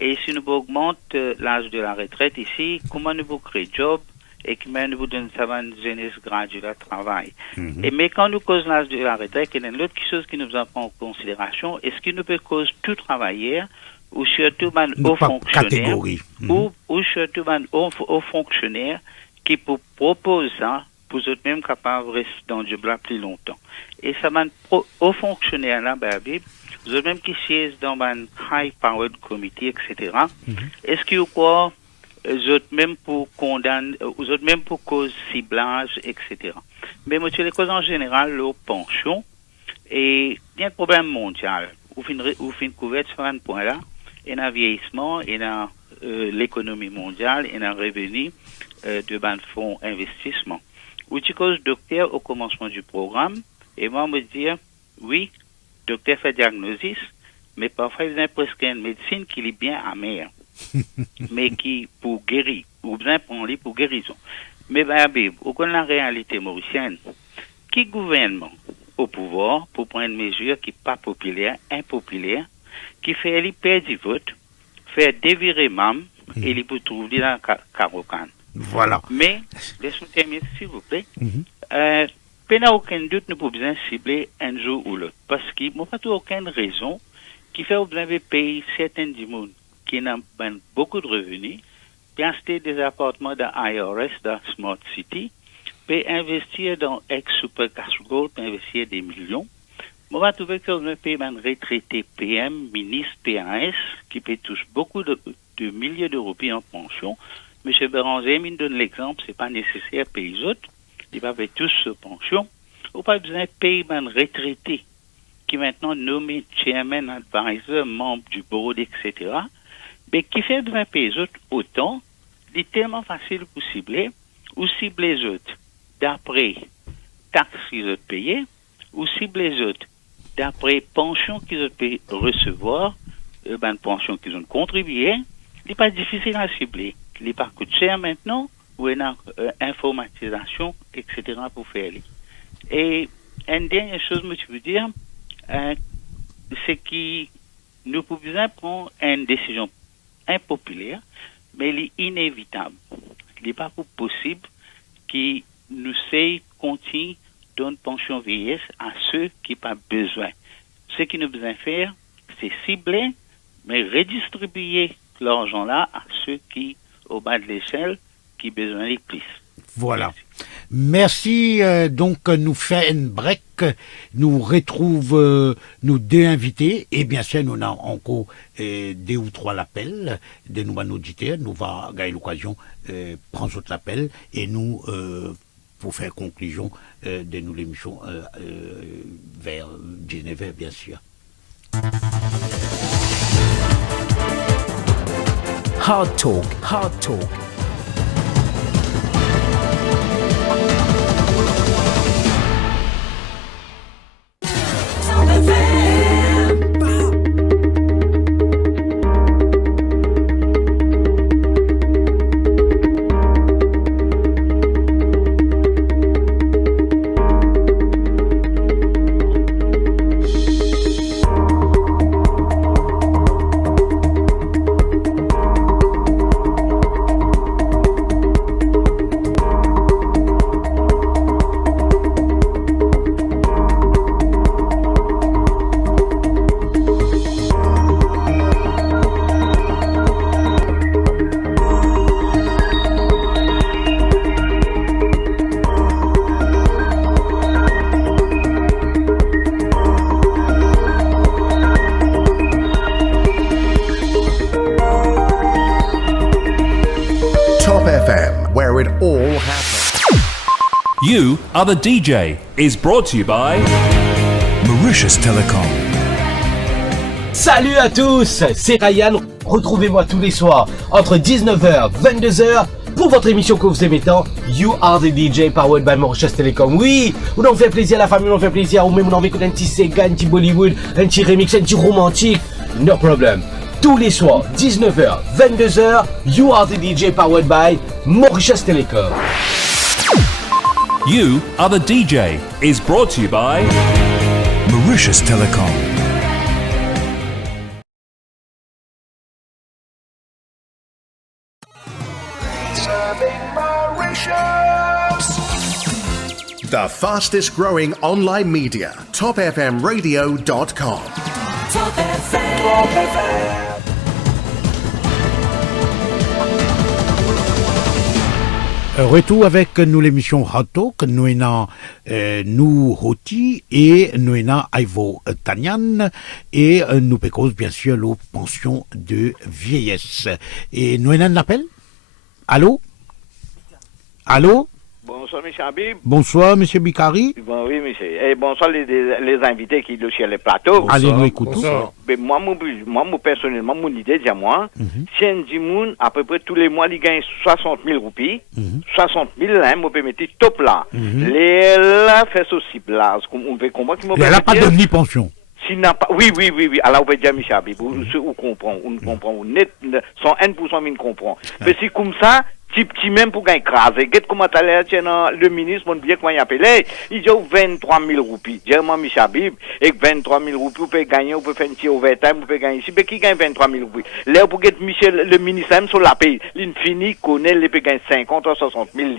et si nous augmentons l'âge de la retraite ici, comment nous créer job? Et qui nous donne ça une jeunesse graduelle à travail. Mais quand nous causons l'âge de la retraite, il y a une autre chose qui nous prend en considération. Est-ce qu'il nous peut causer tout travailleur ou surtout aux fonctionnaires ou surtout aux fonctionnaires qui proposent ça pour eux même capables de rester dans le job là plus longtemps. Et ça m'a aux fonctionnaires là, vous même qui siègent dans un high powered committee, etc. Est-ce qu'il y a quoi autres même pour condamner, autres même pour cause ciblage, etc. Mais moi, les causes en général, leur pension, et il y a un problème mondial. Ou fin couvert sur un point là, il y a un vieillissement, il y a l'économie mondiale, il y a un revenu de ban fonds investissement. Ou tu causes docteur au commencement du programme, et moi, me dire, oui, docteur fait diagnosis, mais parfois il y a presque une médecine qui est bien amère. Mais qui pour guérir, ou bien prendre pour guérison. Mais au connaît la réalité mauricienne, qui gouvernement au pouvoir pour prendre une mesure qui n'est pas populaire, impopulaire, qui fait perdre du vote, faire dévirer même et il peut trouver dans Carocan. Voilà. Mais, laissez-moi terminer, s'il vous plaît. Pas aucun doute, nous pouvons bien cibler un jour ou l'autre. Parce qu'il n'y a pas aucune raison qui fait que vous avez payé certains gens qui n'ont pas beaucoup de revenus, puis acheter des appartements dans IRS, dans Smart City, puis investir dans ex-super cash gold, puis investir des millions. On va trouver que vous avez payé un retraité PM, ministre, PAS, qui paye touche beaucoup de milliers d'euros en pension. M. Béranger me donne l'exemple, c'est pas nécessaire de payer les autres. Ils va payer tous ce pension. Ou pas besoin de payer un retraité qui est maintenant nommé chairman, advisor, membre du board, etc. Mais qui fait besoin de payer les autres autant, c'est tellement facile pour cibler, ou cibler les autres d'après taxes qu'ils ont payées, ou cibler les autres d'après pension qu'ils ont pu recevoir, pension qu'ils ont contribué. Il n'est pas difficile à cibler. Il n'est pas coûte cher maintenant, ou il y a informatisation, etc. pour faire. Et une dernière chose, que je veux dire, c'est que nous pouvons prendre une décision impopulaire, mais elle est inévitable. Il n'est pas possible que nous sachions continuer donner pension vieillesse à ceux qui n'ont pas besoin. Ce que nous devons faire, c'est cibler, mais redistribuer l'argent-là à ceux qui, au bas de l'échelle, qui ont besoin de plus. Voilà. Merci. Donc, nous fait une break. Nous retrouve nos deux invités. Et bien sûr, nous avons encore deux ou trois appels de nos auditeurs. Nous va gagner l'occasion de prendre cet appel et nous, pour faire conclusion de nous l'émission vers 19h, bien sûr. Hard Talk, Hard Talk. You Are the DJ is brought to you by Mauritius Telecom. Salut à tous, c'est Ryan. Retrouvez-moi tous les soirs entre 19h et 22h pour votre émission que vous aimez tant, You Are the DJ powered by Mauritius Telecom. Oui, on en fait plaisir à la famille, on en fait plaisir, ou même on en écoute un petit Sega, un petit Bollywood, un petit remix, un petit romantique. No problem. Tous les soirs, 19h, 22h, You Are the DJ powered by Mauritius Telecom. You Are the DJ is brought to you by Mauritius Telecom. The fastest growing online media, topfmradio.com. Top FM. Top FM. Retour avec nous l'émission Hot Talk, nous avons nous Hoti et nous avons Ivo Tanyan et nous pécons bien sûr la pension de vieillesse. Et nous avons un appel. Allô? Allô? Bonsoir, M. Habib. Bonsoir, M. Bikari. Bon, oui, monsieur. Et bonsoir, les invités qui sont sur le plateau. Bonsoir. Allez, nous écoutons. Mais moi, personnellement, mon idée, c'est moi, si un dimoun, à peu près tous les mois, il gagne 60 000 roupies, 60 000, hein, on peut mettre top là. Les là, fait aussi place, on peut comprendre. Il n'a pas de ni pension. S'il n'a pas, oui. Alors, on peut dire, M. Habib, on comprend, on net, 101% on comprend. Mais c'est comme ça, petit même pour gagner crasé. Qu'est-ce comment t'as l'air, le ministre, mon bien comment il appelé, il dit 23 000 roupies. Dis-moi, Michel Habib, et 23 000 roupies, vous pouvez gagner, vous pouvez faire un petit overtime, vous pouvez gagner ici. Mais qui gagne 23 000 roupies? Là, pour que Michel, le ministre, même sur la paye, il finit, connaît, il peut gagner 50 ou 60 000.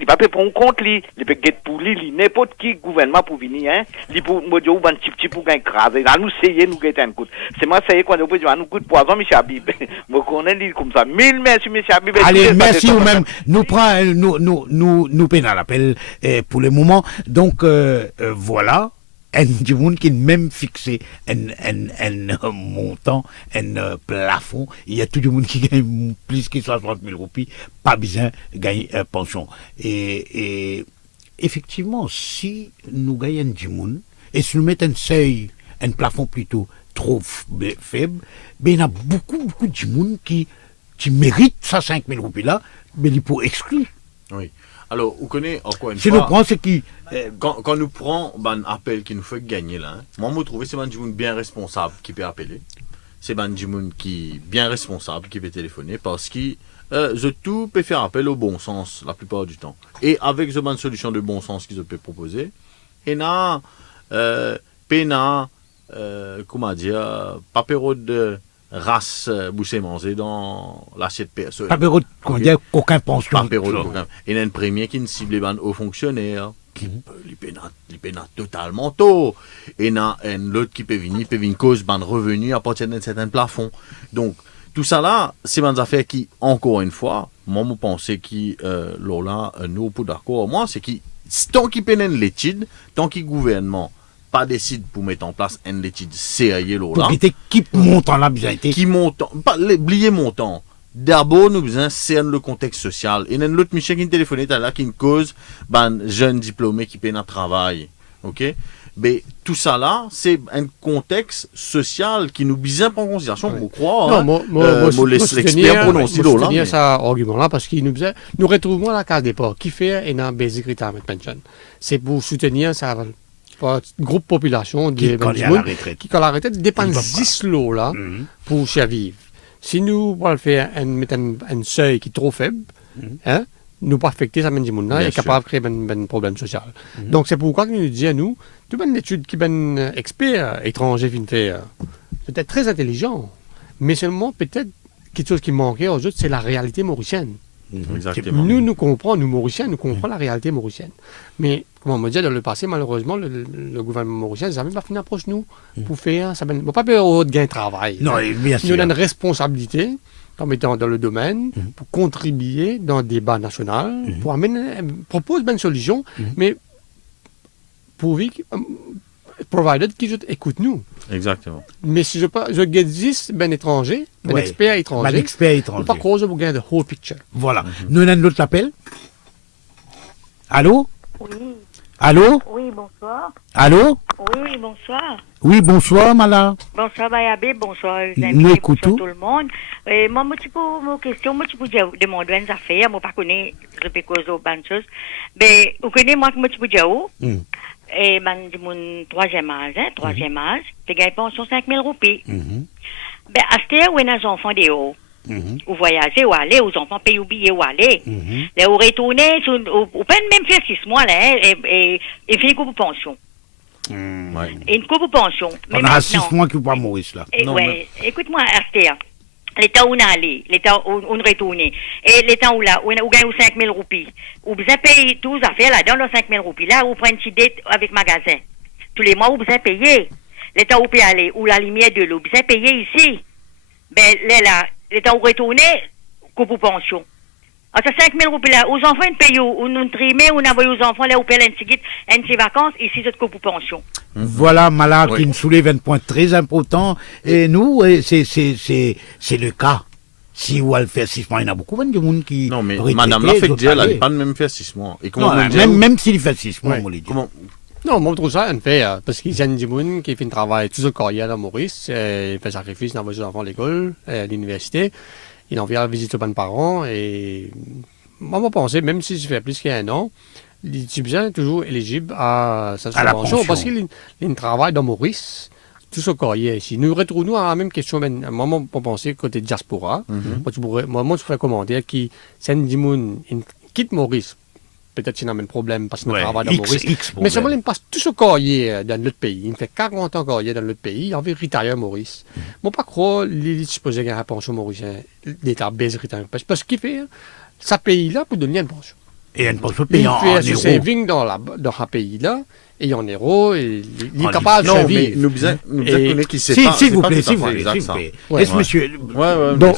Il va pas prendre compte, il peut gagner pour lui, n'importe qui gouvernement pour venir, hein. Il pour me dire, un petit pour gagner crasé. Là, nous, essayons, nous gagner un coup. C'est moi, ça y est, quand on peut dire, nous coup de poison, Michel Habib. Je connais, il comme ça. Mille merci, Michel Habib. Allez, merci ou même, nous prenons l'appel pour le moment. Donc, voilà. Un monde qui même fixé un montant, un plafond. Il y a tout le monde qui gagne plus que 60 000 roupies, pas besoin de gagner pension. Et effectivement, si nous gagnons du monde, et si nous mettons un seuil, un plafond plutôt trop faible, ben il y a beaucoup de monde qui mérite ça 5 000 roupies là, mais il faut exclure. Oui. Alors, vous connaissez encore une si fois. nous prenons ce qui. Quand nous prenons un appel qui nous fait gagner là, hein, moi, je trouve que c'est un monde bien responsable qui peut appeler. C'est un monde qui est bien responsable qui peut téléphoner parce que tout peut faire appel au bon sens la plupart du temps. Et avec ce solution de bon sens qu'ils peuvent proposer, et là, comment dire, papéro de race boussé mangé dans l'assiette personne. Papéro de aucun pension. Papéro de aucun. Il y a un premier qui ne cible pas aux fonctionnaires, qui lui pénate totalement tôt. Et il y a un autre qui peut venir cause de revenu à partir d'un certain plafond. Donc, tout ça là, c'est des affaires qui, encore une fois, moi, je pense que Lola, nous, pour d'accord, moi, c'est que tant qu'il pénètre l'étude, tant qu'il gouvernement pas décide pour mettre en place une étude sérieuse là. Pour qui montant là besoin qui montant, pas oublier montant. D'abord nous besoin cerner le contexte social. Et un autre Michel qui téléphonait là qui cause jeune diplômé qui peine à travail. OK? Mais tout ça là, c'est un contexte social qui nous besoin prendre en considération pour croire. Non, moi l'expert prononcer là. Je ça argument là parce qu'il nous retrouvons à la case départ qui fait un basic retirement pension. C'est pour soutenir ça groupe population qui quand la retraite dépense 10 lots là pour survivre. Si nous voulons faire mettre un seuil qui est trop faible, hein, nous pas affecter ça même du monde là est capable de créer un problème social. Donc c'est pourquoi nous dit à nous, toute une étude qui ben expert étranger vient faire peut-être très intelligent, mais seulement peut-être quelque chose qui manquait aux autres, c'est la réalité mauricienne. Exactement. Nous comprenons, nous Mauriciens, nous comprenons la réalité mauricienne. Mais, comme on me dit, dans le passé, malheureusement, le gouvernement mauricien n'a même pas fait une approche, nous, pour faire ça. On pas peur au gain de travail. Non, bien sûr. Nous avons une responsabilité, comme étant dans le domaine, pour contribuer dans le débat national, pour proposer une solution, mais pour provided qu'ils écoutent nous. Exactement. Mais si je get 10 étranger, expert étranger, pas cause pour gagner the whole picture. Voilà. Nous avons l'autre appel. Allô? Oui. Allô? Oui, bonsoir. Allô? Oui, bonsoir. Oui, bonsoir, Mala. Bonsoir, Bayabé, bonsoir, nous écoutons tout le monde. Moi, mon question, moi, tu peux demander une affaire, moi, pas connais, je peux causer bonnes choses. Mais, vous connaissez, moi, tu peux dire où? Et mon troisième âge, tu gagnes pension 5 000 roupies. Ben, à ce temps où les enfants des hauts, ou voyager, ou aller, aux enfants payent ou billets, ou aller, là, ou retourner, ou pas même faire 6 mois, là, et faire une coupe de pension. Une coupe de pension. On a 6 mois qui ne pas mourir, là. Oui, écoute-moi, Astéa. L'état où on est allé, l'état où on retourné, et l'état où là, où on gagne 5 000 roupies, où vous payez tous les affaires là, dans les 5 000 roupies, là, où vous prenez une petite dette avec magasin. Tous les mois, où vous payez. L'état où vous pouvez aller, où la lumière de l'eau, vous payez ici. Ben, là, l'état où vous retournez, coupe pour pension. Alors, ça 5 000 roupies là, aux enfants, ils payent, ou nous trimons, on envoie aux enfants, là, où payent une petite vacances, ici, c'est coupe pour pension. Voilà, Mala, qui nous soulève un point très important. Et nous, c'est le cas. Si vous allez faire 6 mois, il y en a beaucoup de monde qui. Non, mais madame l'a fait dire, elle n'a pas même fait 6 mois. Et comment même s'il fait 6 mois, on l'a dit. Non, moi, je trouve ça unfair, parce qu'il y a des gens qui font un travail tout le carrière à Maurice, il fait sacrifice d'envoyer ses enfants à l'école, à l'université, il envoie visiter ses parents, et moi, je pense, même si je fais plus qu'un an, les Égyptiens sont toujours éligibles à sa subvention, parce qu'il travaille dans Maurice, tout ce qu'on y est ici. Nous retrouvons à la même question, à un moment pour penser côté diaspora. Moi, je ferais commentaire qui, c'est Dimoun, quitte Maurice. Peut-être qu'il y a un problème parce qu'il travaille dans Maurice. Mais seulement, il passe tout ce qu'on y est dans notre pays. Il fait 40 ans qu'on y est dans notre pays. Il en veut retire Maurice. Moi, pas croire, il supposé qu'il y a une pension mauricien, l'État baisse retire. Parce qu'il fait, ce pays-là pour donner une pension. Et une pension payée en euros. Il fait ce saving dans ce pays-là. Et en euros, il est capable de vivre. Nous bien connaître qui sait pas. S'il vous plaît, s'il vous plaît. Est-ce monsieur... Donc,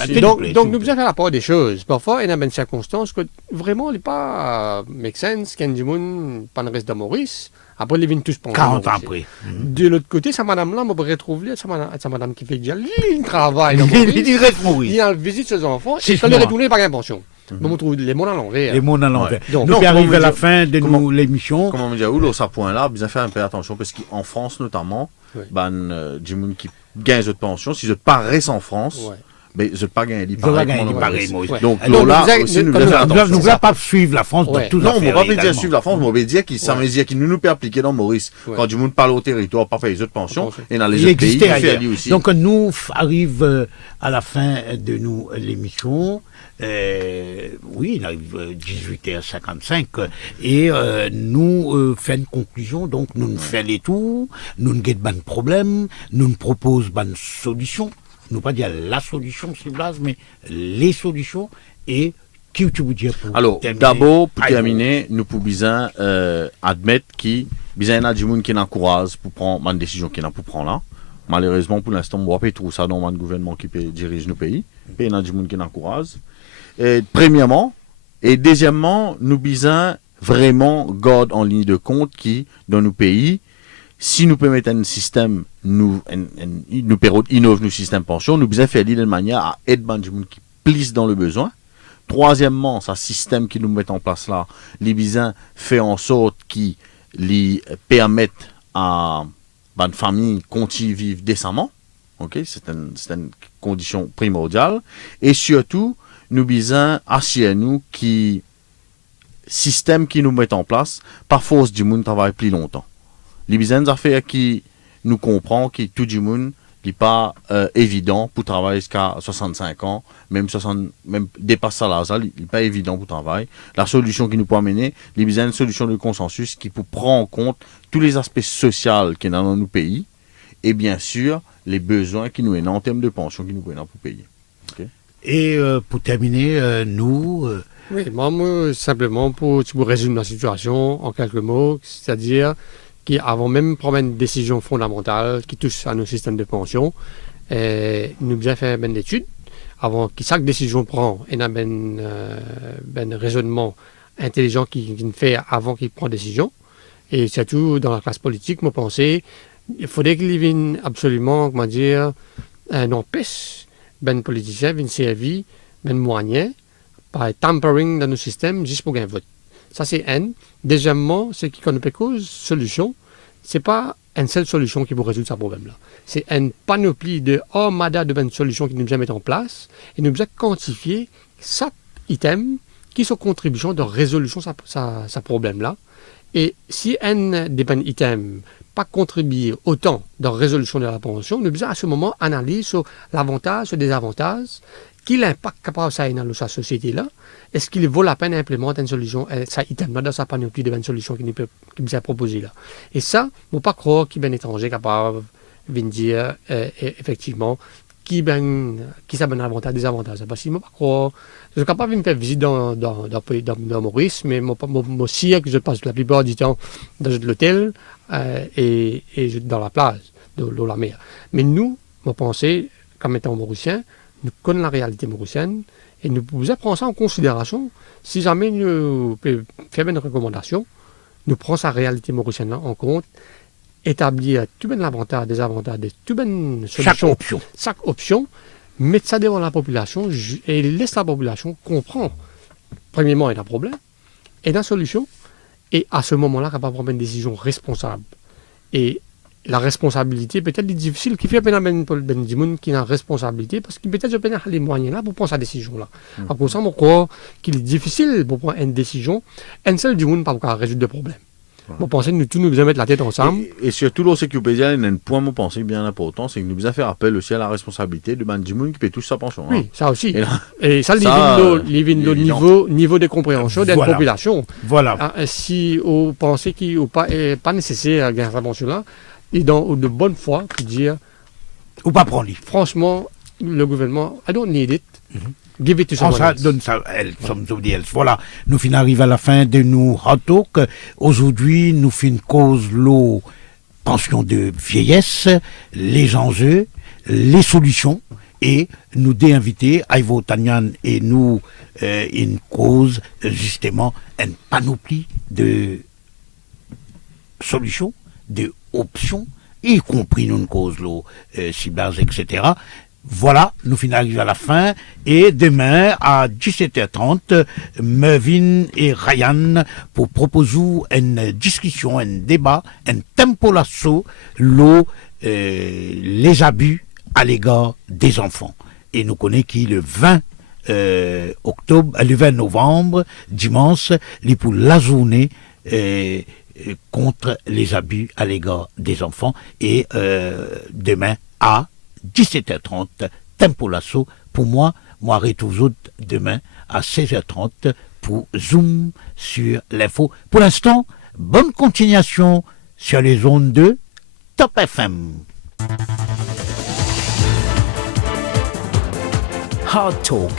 nous devons faire la part des choses. Parfois, il y a des circonstances que vraiment, il n'est pas make sense. Quand du monde, pas de reste de Maurice, après, ils viennent tous penser. 40 ans après. De l'autre côté, sa madame-là, on pourrait retrouver sa madame qui fait déjà le travail. Il reste Maurice. Il a visite ses enfants. Et quand il est retourné, il n'a pas de pension. On trouve les mots à l'envers. Les mots à l'envers. Donc, nous arrivons à la fin de l'émission. Comment me dire, à ce point-là, bien faire un peu attention, parce qu'en France notamment, du monde qui gagne de pension, si je paraisse en France, mais je ne pas gagner pareil. Donc là, aussi, nous devons faire attention. Nous ne voulons pas suivre la France dans tout Non, on ne va pas dire suivre la France, mais on va dire ça veut dire qu'il nous peut appliquer dans Maurice. Quand du monde parle au territoire, pas faire les autres pensions, et dans les autres pays, il fait aller aussi. Donc nous arrivons à la fin de l'émission. Oui, il arrive 18h55 et nous faisons une conclusion. Donc nous ne faisons les tours, nous ne guettons pas de problème, nous ne proposons pas de solution. Nous pas dire la solution, c'est Blas, mais les solutions et qui tu veux dire pour alors, d'abord, pour terminer, nous pouvons admettre qu'il y a des gens qui encouragent pour prendre une décision qui n'a pas prendre là. Malheureusement, pour l'instant, on ne voit pas tout ça dans le gouvernement qui dirige nos pays. Il y a des gens qui encouragent. Premièrement, et deuxièmement, nous besoin vraiment garder en ligne de compte qui, dans nos pays, si nous permettons un système, nous innove nos systèmes pension, nous besoin faire de manière à aider les gens qui plissent dans le besoin. Troisièmement, ce système qui nous met en place là, les besoins fait en sorte qu'ils permettent à une famille continuer à vivre décemment. Okay? C'est une condition primordiale. Et surtout, nous besoin assurer nous qui système qui nous met en place, par force du monde travaille plus longtemps. Les besoins d'affaires qui nous comprend que tout le monde n'est pas évident pour travailler jusqu'à 65 ans, même dépasse ça là, il n'est pas évident pour travailler. La solution qui nous peut amener, les besoins d'une solution de consensus qui peut prendre en compte tous les aspects sociaux qui sont dans nos pays et bien sûr les besoins qui nous sont en termes de pension qui nous sont pour payer. Okay? Et pour terminer, nous... Oui, moi, simplement pour résumer la situation en quelques mots, c'est-à-dire qu'avant même de prendre une décision fondamentale qui touche à nos systèmes de pension, nous devons faire une étude avant que chaque décision prend et un raisonnement intelligent qui fait avant qu'il prend décision. Et surtout dans la classe politique, je pense il faudrait qu'il y ait absolument, comment dire, un empêche ben politicien viennent servir ben moyen par tampering dans nos systèmes juste pour gagner un vote. Ça c'est un. Deuxièmement, c'est qu'on ne peut cause solution. C'est pas une seule solution qui peut résoudre ce problème-là. C'est une panoplie de armada de solutions qui nous devons mettre en place et nous devons quantifier chaque item qui sont contribution de résolution de ce problème-là. Et si un des items pas contribuer autant dans la résolution de la pension, nous devons à ce moment analyser sur l'avantage, sur le désavantage, quel impact capable ça a dans sa société-là, est-ce qu'il vaut la peine d'implémenter une solution, ça item dans sa panoplie de solutions qui nous a proposées là. Et ça, il ne faut pas croire qu'il y a un étranger capable de dire effectivement qui ça a un avantage, des avantages. Parce qu'il ne faut pas croire. Je suis capable de me faire visite dans Maurice, mais moi aussi, je passe la plupart du temps dans l'hôtel et dans la plage, dans la mer. Mais nous, on pensait, comme étant mauriciens, nous connaissons la réalité mauricienne et nous pouvons prendre ça en considération. Si jamais nous faisons une recommandation, nous prenons sa réalité mauricienne en compte, établir tout bien l'avantage, des avantages, tout bien solutions, chaque option, mettre ça devant la population et laisser la population comprendre, premièrement, il y a un problème, et la solution, et à ce moment-là, capable de prendre une décision responsable. Et la responsabilité, peut-être difficile, qui fait appel à Ben Dimoun qui a une responsabilité, parce qu'il peut-être pas les moyens là pour prendre sa décision-là. Alors, pour ça, je crois qu'il est difficile pour prendre une décision, un seul Dimoun pas pour résoudre le problème. Moi, pensez nous tous nous besoin mettre la tête ensemble. Et surtout, l'Osécupédia, il y a un point, moi, pensez bien important, c'est que nous besoin faire appel aussi à la responsabilité de Bandimoun qui paye tous sa pension. Oui, hein. ça aussi. Et ça, niveau de compréhension de la population. Voilà. Si vous pensez qu'il n'est pas nécessaire à cette intervention-là, et dans de bonne foi, puis dire. Ou pas prendre. Franchement, le gouvernement, I don't need it. Give it to someone else. Donne ça, somebody else. Voilà, nous fin arrivons à la fin de nos hot talk. Aujourd'hui, nous fin cause l'eau pension de vieillesse, les enjeux, les solutions, et nous déinviter, Ivo Tanyan et nous, une cause, justement, une panoplie de solutions, de options, y compris une cause l'eau, ciblage, etc. Voilà, nous finissons à la fin, et demain à 17h30, Mervyn et Ryan pour proposer une discussion, un débat, un tempo lasso, les abus à l'égard des enfants. Et nous connaissons qui le 20 le 20 novembre, dimanche, pour la journée contre les abus à l'égard des enfants, et demain à 17h30, tempo lasso. Pour moi retour demain à 16h30 pour Zoom sur l'info. Pour l'instant, bonne continuation sur les ondes de Top FM. Hard Talk.